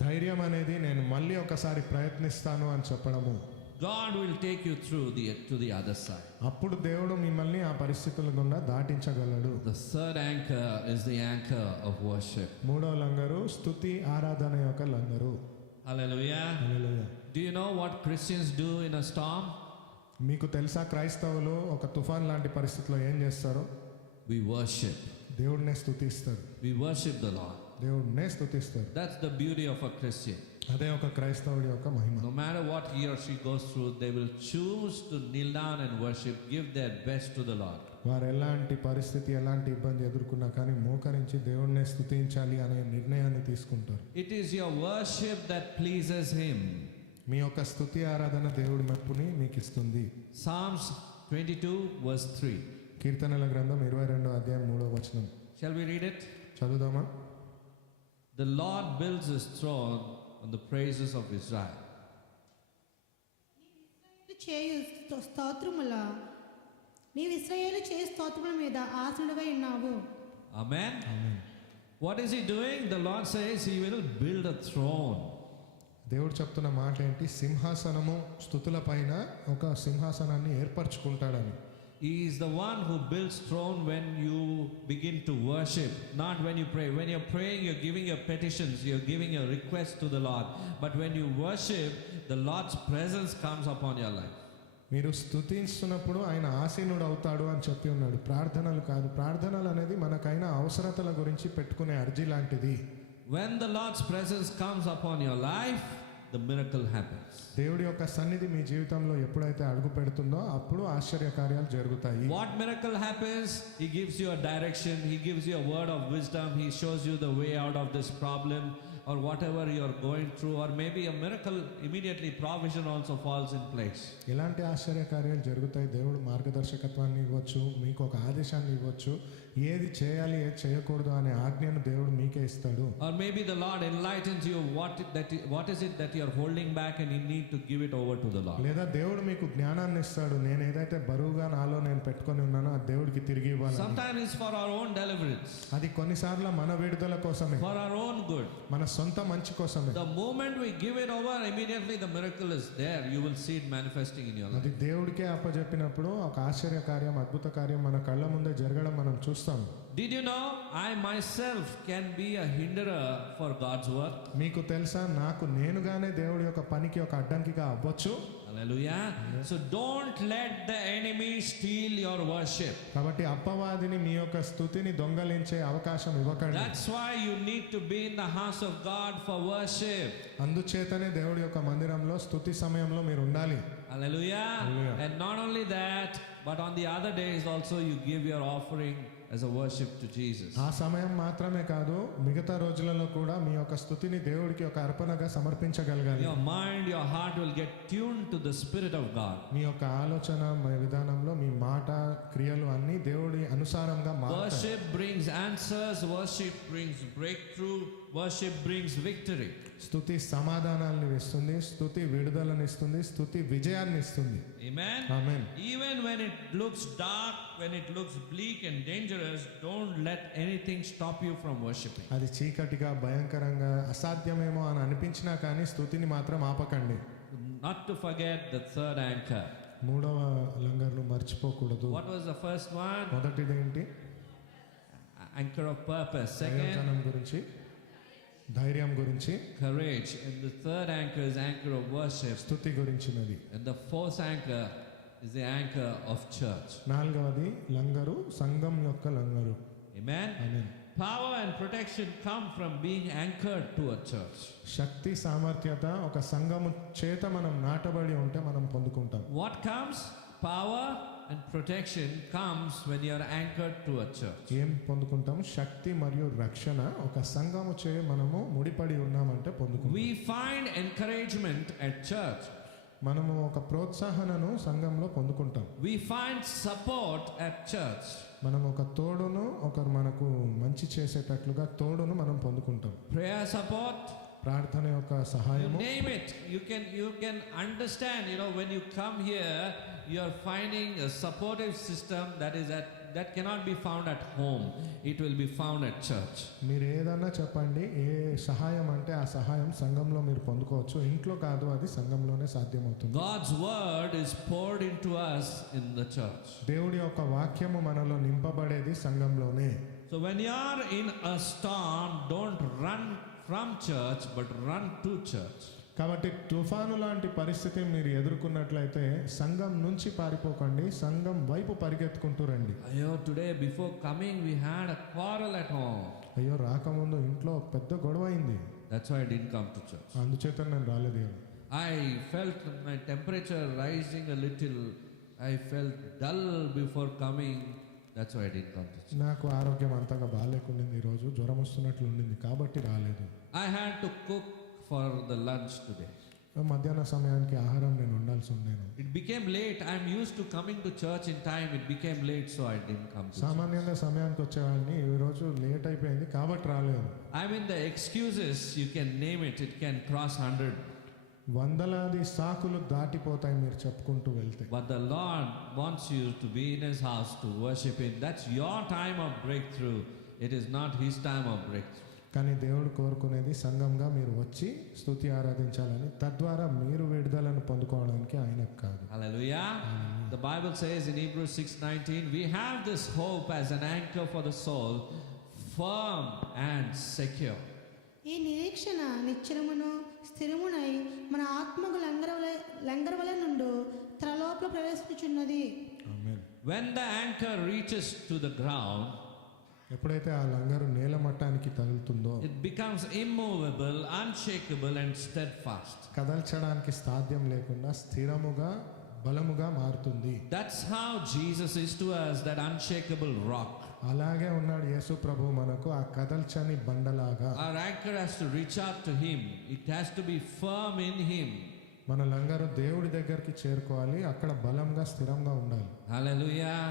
ధైర్యం అనేది నేను మళ్ళీ ఒకసారి ప్రయత్నిస్తాను అని చెప్పడము. God will take you through to the other side. అప్పుడు దేవుడు మిమ్మల్ని ఆ పరిస్థితుల గుండా దాటించగలడు. The third anchor is the anchor of worship. మూడో లంగరు స్తుతి ఆరాధన యొక్క లంగరు. Hallelujah. Hallelujah. Do you know what Christians do in a storm? మీకు తెలుసా క్రైస్తవులు ఒక తుఫాన్ లాంటి పరిస్థితిలో ఏం చేస్తారో? We worship. దేవుడినే స్తుతిస్తారు. We worship the Lord. దేవుడినే స్తుతిస్తారు. That's the beauty of a Christian. అదే ఒక క్రైస్తవుడి యొక్క మహిమ. No matter what he or she goes through, they will choose to kneel down and worship, give their best to the Lord. వారు ఎలాంటి పరిస్థితి, ఎలాంటి ఇబ్బంది ఎదుర్కొన్నా కానీ మోకరించి దేవుడినే స్తుతించాలి అనే నిర్ణయాన్ని తీసుకుంటారు. It is your worship that pleases him. మీ యొక్క స్తుతి ఆరాధన దేవుడి మెప్పుని మీకు ఇస్తుంది. Psalms 22 verse 3. కీర్తనల గ్రంథం 22వ అధ్యాయం 3వ వచనం. Shall we read it? చదువుదామా? The Lord builds his throne on the praises of Israel. చేయు స్తోత్రముల నీవు ఇశ్రాయేలు చేయు స్తోత్రముల మీద ఆసనుడవై ఉన్నావు. Amen. What is he doing? The Lord says he will build a throne. దేవుడు చెప్తున్న మాట ఏంటి? సింహాసనము, స్తుతుల పైన ఒక సింహాసనాన్ని ఏర్పరచుకుంటాడని. He is the one who builds throne when you begin to worship, not when you pray. When you're praying, you're giving your petitions, you're giving your requests to the Lord. But when you worship, the Lord's presence comes upon your life. మీరు స్తుతిస్తున్నప్పుడు ఆయన ఆసీనుడు అవుతాడు అని చెప్పి ఉన్నాడు. ప్రార్థనలు కాదు. ప్రార్థనలు అనేది మనకైన అవసరతల గురించి పెట్టుకునే అర్జీ లాంటిది. When the Lord's presence comes upon your life, the miracle happens. దేవుడి యొక్క సన్నిధి మీ జీవితంలో ఎప్పుడైతే అడుగు పెడుతుందో అప్పుడు ఆశ్చర్యకార్యాలు జరుగుతాయి. What miracle happens? He gives you a direction, he gives you a word of wisdom, he shows you the way out of this problem or whatever you are going through, or maybe a miracle, immediately provision also falls in place. ఎలాంటి ఆశ్చర్యకార్యాలు జరుగుతాయి? దేవుడు మార్గదర్శకత్వాన్ని ఇవ్వచ్చు, మీకు ఒక ఆదేశాన్ని ఇవ్వచ్చు, ఏది చేయాలి ఏది చేయకూడదు అనే ఆజ్ఞను దేవుడు మీకే ఇస్తాడు. Or maybe the Lord enlightens you what is it that you are holding back and you need to give it over to the Lord. లేదా దేవుడు మీకు జ్ఞానాన్ని ఇస్తాడు. నేను ఏదైతే బరువుగా నాలో నేను పెట్టుకొని ఉన్నానో అది దేవుడికి తిరిగి ఇవ్వాలి. Sometimes it's for our own deliverance, అది కొన్నిసార్లు మన విడుదల కోసమే, for our own good. మన సొంత మంచి కోసమే. The moment we give it over, immediately the miracle is there. You will see it manifesting in your life. అది దేవుడికే అప్పచెప్పినప్పుడు ఒక ఆశ్చర్య కార్యం, అద్భుత కార్యం మన కళ్ళ ముందే జరగడం మనం చూస్తాం. Did you know I myself can be a hinderer for God's work? మీకు తెలుసా, నాకు నేనుగానే దేవుడి యొక్క పనికి ఒక అడ్డంకిగా అవ్వచ్చు. Hallelujah. So don't let the enemy steal your worship. కాబట్టి అపవాదిని మీ యొక్క స్తుతిని దొంగలించే అవకాశం ఇవ్వకండి. That's why you need to be in the house of God for worship. అందుచేతనే దేవుడి యొక్క మందిరంలో స్తుతి సమయంలో మీరు ఉండాలి. Hallelujah. Hallelujah. And not only that, but on the other days also you give your offering as a worship to Jesus. ఆ సమయం మాత్రమే కాదు, మిగతా రోజులలో కూడా మీ యొక్క స్తుతిని దేవుడికి ఒక అర్పణగా సమర్పించగలగాలి. Your mind, your heart will get tuned to the Spirit of God. మీ యొక్క ఆలోచన, మీ విధానంలో మీ మాట, క్రియలు అన్నీ దేవుడి అనుసారంగా మారుతాయి. Worship brings answers, worship brings breakthrough, worship brings victory. స్తుతి సమాధానాలను ఇస్తుంది, స్తుతి విడుదలను ఇస్తుంది, స్తుతి విజయాన్ని ఇస్తుంది. Amen. Amen. Even when it looks dark, when it looks bleak and dangerous, don't let anything stop you from worshiping. అది చీకటిగా, భయంకరంగా, అసాధ్యమేమో అని అనిపించినా కానీ స్తుతిని మాత్రం ఆపకండి. Not to forget the third anchor. మూడవ లంగర్ను మర్చిపోకూడదు. What was the first one? మొదటిది ఏంటి? Anchor of purpose. Second, ప్రయోజనం గురించి, ధైర్యం గురించి. courage. And the third anchor is anchor of worship. స్తుతి గురించినది. And the fourth anchor is the anchor of church. నాలుగవది లంగరు, సంఘం యొక్క లంగరు. Amen. Amen. Power and protection come from being anchored to a church. శక్తి, సామర్థ్యత ఒక సంఘము చేత మనం నాటబడి ఉంటే మనం పొందుకుంటాం. What comes? Power and protection comes when you are anchored to a church. ఏం పొందుకుంటాం? శక్తి మరియు రక్షణ ఒక సంఘము చే మనము ముడిపడి ఉన్నామంటే పొందుకుంటాం. We find encouragement at church. మనము ఒక ప్రోత్సాహనను సంఘంలో పొందుకుంటాం. We find support at church. మనం ఒక తోడును, ఒకరు మనకు మంచి చేసేటట్లుగా తోడును మనం పొందుకుంటాం. Prayer support. ప్రార్థన యొక్క You సహాయము. name it. You can understand. When you come here, you are finding a supportive system that cannot be found at home. It will be found at church. మీరు ఏదన్నా చెప్పండి, ఏ సహాయం అంటే ఆ సహాయం సంఘంలో మీరు పొందుకోవచ్చు. ఇంట్లో కాదు, అది సంఘంలోనే సాధ్యమవుతుంది. God's word is poured into us in the church. దేవుడి యొక్క వాక్యము మనలో నింపబడేది సంఘంలోనే. So when you are in a storm, don't run from church, but run to church. కాబట్టి తుఫాను లాంటి పరిస్థితి మీరు ఎదుర్కొన్నట్లయితే సంఘం నుంచి పారిపోకండి, సంఘం వైపు పరిగెత్తుకుంటూ రండి. Today before coming we had a quarrel at home. అయ్యో, రాకముందు ఇంట్లో పెద్ద గొడవ అయింది, That's why I didn't come to church. అందుచేత నేను రాలేదు. I felt my temperature rising a little. I felt dull before coming. That's why I didn't come to church. నాకు ఆరోగ్యం అంతగా బాగాలేకుండింది, ఈరోజు జ్వరం వస్తున్నట్లు ఉండింది, కాబట్టి రాలేదు. I had to cook for the lunch today. మధ్యాహ్న సమయానికి ఆహారం నేను వండాల్సి ఉండేను. It became late. I'm used to coming to church in time. It became late, so I didn't come to church. సామాన్యంగా సమయానికి వచ్చేవాడిని, ఈరోజు లేట్ అయిపోయింది కాబట్టి రాలేదు. I mean, the excuses, you can name it. It can cross 100. వందలాది సాకులు దాటిపోతాయి మీరు చెప్పుకుంటూ వెళ్తే. But the Lord wants you to be in His house to worship Him. That's your time of breakthrough. It is not His time of breakthrough. కానీ దేవుడు కోరుకునేది సంఘంగా మీరు వచ్చి స్తుతి ఆరాధించాలని, తద్వారా మీరు విడుదలను పొందుకోవడానికి ఆయనకు కాదు. Hallelujah. The Bible says in Hebrews 6:19, we have this hope as an anchor for the soul, firm and secure. ఈ నిరీక్షణ నిశ్చలమును స్థిరమునై మన ఆత్మకు లంగరవల నుండు త్రలోపల ప్రవేశించుచున్నది. ఆమేన్. When the anchor reaches to the ground, ఎప్పుడైతే ఆ లంగరు నేల మట్టానికి తగులుతుందో it becomes immovable, unshakable, and steadfast. కదల్చడానికి సాధ్యం లేకుండా స్థిరముగా బలముగా మారుతుంది. That's how Jesus is to us, that unshakable rock. అలాగే ఉన్నాడు యేసు ప్రభు మనకు ఆ కదల్చని బండలాగా. Our anchor has to reach out to Him. It has to be firm in Him. మన లంగరు దేవుడి దగ్గరికి చేరుకోవాలి, అక్కడ బలంగా స్థిరంగా ఉండాలి. Hallelujah.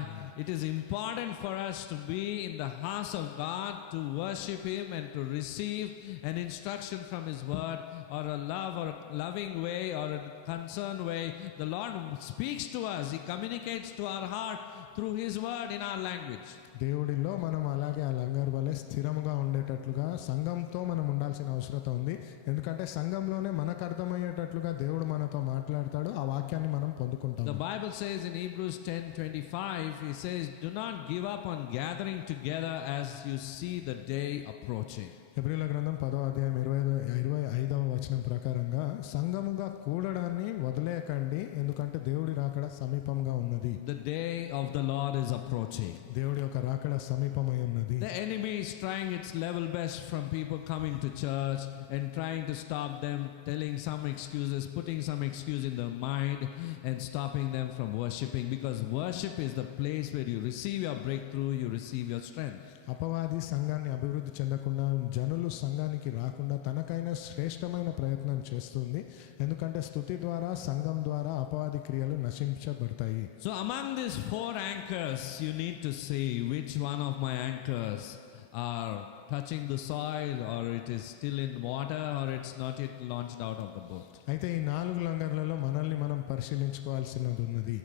It is important for us to be in the house of God, to worship Him and to receive an instruction from His word, or a love or a loving way or a concerned way. The Lord speaks to us. He communicates to our heart through His word in our language. దేవుడిలో మనం అలాగే ఆ లంగర్ వలె స్థిరముగా ఉండేటట్లుగా సంఘంతో మనం ఉండాల్సిన అవసరం ఉంది. ఎందుకంటే సంఘంలోనే మనకు అర్థమయ్యేటట్లుగా దేవుడు మనతో మాట్లాడతాడు, ఆ వాక్యాన్ని మనం పొందుకుంటాం. The Bible says in Hebrews 10:25, He says, "Do not give up on gathering together as you see the day approaching." హెబ్రీయుల గ్రంథం 10వ అధ్యాయం 25వ వచనం ప్రకారంగా సంఘముగా కూడడాన్ని వదిలేయకండి, ఎందుకంటే దేవుడి రాకడ సమీపంగా ఉన్నది. The day of the Lord is approaching. దేవుడి యొక్క రాకడ సమీపమై ఉన్నది. The enemy is trying its level best from people coming to church and trying to stop them, telling some excuses, putting some excuse in their mind and stopping them from worshiping, because worship is the place where you receive your breakthrough, you receive your strength. అపవాది సంఘాన్ని అభివృద్ధి చెందకుండా, జనులు సంఘానికి రాకుండా తనకైన శ్రేష్టమైన ప్రయత్నం చేస్తుంది. ఎందుకంటే స్తుతి ద్వారా, సంఘం ద్వారా అపవాది క్రియలు నశించబడతాయి. So among these 4 anchors, you need to see which one of my anchors are touching the soil, or it is still in water, or it's not yet launched out of the boat. అయితే ఈ 4 లంగర్లలో మనల్ని మనం పరిశీలించుకోవాల్సినది ఉన్నది.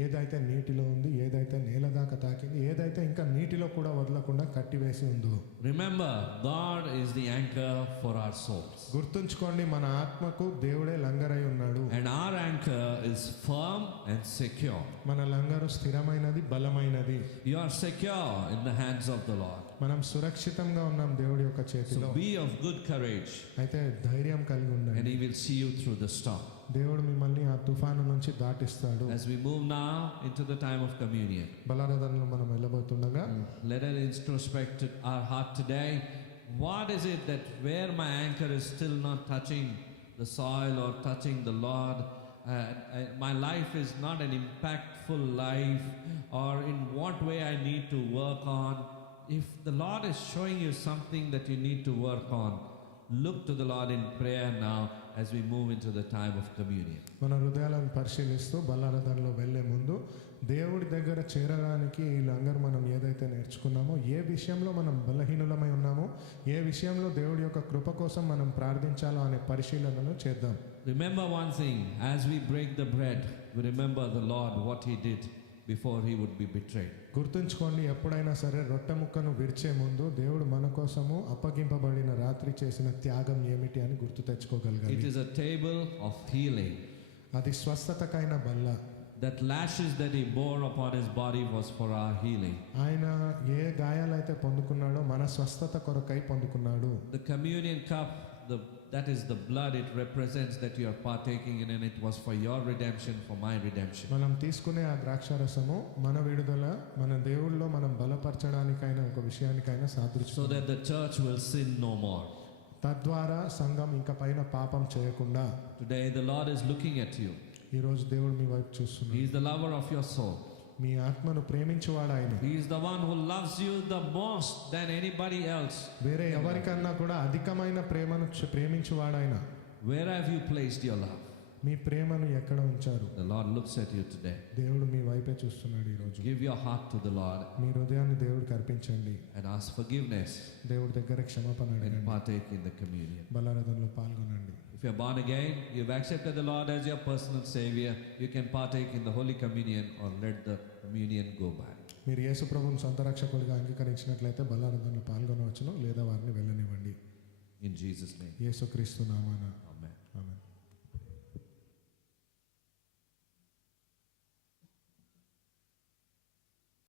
ఏదైతే నీటిలో ఉంది, ఏదైతే నేల దాకా తాకింది, ఏదైతే ఇంకా నీటిలో కూడా వదలకుండా కట్టివేసి ఉందో. Remember, God is the anchor for our souls. గుర్తుంచుకోండి, మన ఆత్మకు దేవుడే లంగరై ఉన్నాడు. And our anchor is firm and secure. మన లంగరు స్థిరమైనది, బలమైనది. You are secure in the hands of the Lord. మనం సురక్షితంగా ఉన్నాం దేవుడి యొక్క చేతిలో. So be of good courage, అయితే ధైర్యం కలిగి and ఉండండి. He will see you through the storm. దేవుడు మిమ్మల్ని ఆ తుఫాను నుంచి దాటిస్తాడు. As we move now into the time of communion, బలారాధనలో మనం వెళ్ళబోతుండగా let us introspect our heart today. What is it that where my anchor is still not touching the soil or touching the Lord? My life is not an impactful life, or in what way I need to work on. If the Lord is showing you something that you need to work on, look to the Lord in prayer now as we move into the time of communion. మన హృదయాలను పరిశీలిస్తూ బలారాధనలో వెళ్ళే ముందు దేవుడి దగ్గర చేరడానికి ఈ లంగర్ మనం ఏదైతే నేర్చుకున్నామో, ఏ విషయంలో మనం బలహీనులమై ఉన్నామో, ఏ విషయంలో దేవుడి యొక్క కృప కోసం మనం ప్రార్థించాలో అనే పరిశీలనను చేద్దాం. Remember one thing, as we break the bread, we remember the Lord, what He did before He would be betrayed. గుర్తుంచుకోండి, ఎప్పుడైనా సరే రొట్టె ముక్కను విరిచే ముందు దేవుడు మన కోసము అప్పగింపబడిన రాత్రి చేసిన త్యాగం ఏమిటి అని గుర్తు It తెచ్చుకోగలగాలి. is a table of healing. అది స్వస్థతకైన బల్ల. That lashes that He bore upon His body was for our healing. ఆయన ఏ గాయాలైతే పొందుకున్నాడో మన స్వస్థత కొరకై పొందుకున్నాడు. The communion cup, that is the blood, it represents that you are partaking in, and it was for your redemption, for my redemption. మనం తీసుకునే ఆ ద్రాక్షారసము మన విడుదల, మన దేవుళ్ళలో మనం బలపరచడానికైనా ఒక విషయానికైనా So సాదృశ్యం. that the church will sin no more. తద్వారా సంఘం ఇంకా పైన పాపం చేయకుండా. Today the Lord is looking at you. ఈరోజు దేవుడు మీ వైపు He చూస్తున్నాడు. is the lover of your soul. మీ ఆత్మను ప్రేమించువాడు ఆయన. He is the one who loves you the most than anybody else. వేరే ఎవరికన్నా కూడా అధికమైన ప్రేమను ప్రేమించువాడు ఆయన. Where have you placed your love? మీ ప్రేమను ఎక్కడ ఉంచారు? The Lord looks at you today. దేవుడు మీ వైపే చూస్తున్నాడు ఈరోజు. Give your heart to the Lord మీ హృదయాన్ని దేవుడికి అర్పించండి. and ask forgiveness దేవుడి దగ్గర క్షమాపణ and అడగండి. partake in the communion. బలారాధనలో పాల్గొనండి. If you are born again, you've accepted the Lord as your personal Savior, you can partake in the Holy Communion or let the communion go by. మీరు యేసు ప్రభువును సొంత రక్షకుడిగా అంగీకరించినట్లయితే బలారాధనలో పాల్గొనవచ్చును, లేదా వారిని వెళ్ళనివ్వండి. In Jesus' name. యేసుక్రీస్తు నామాన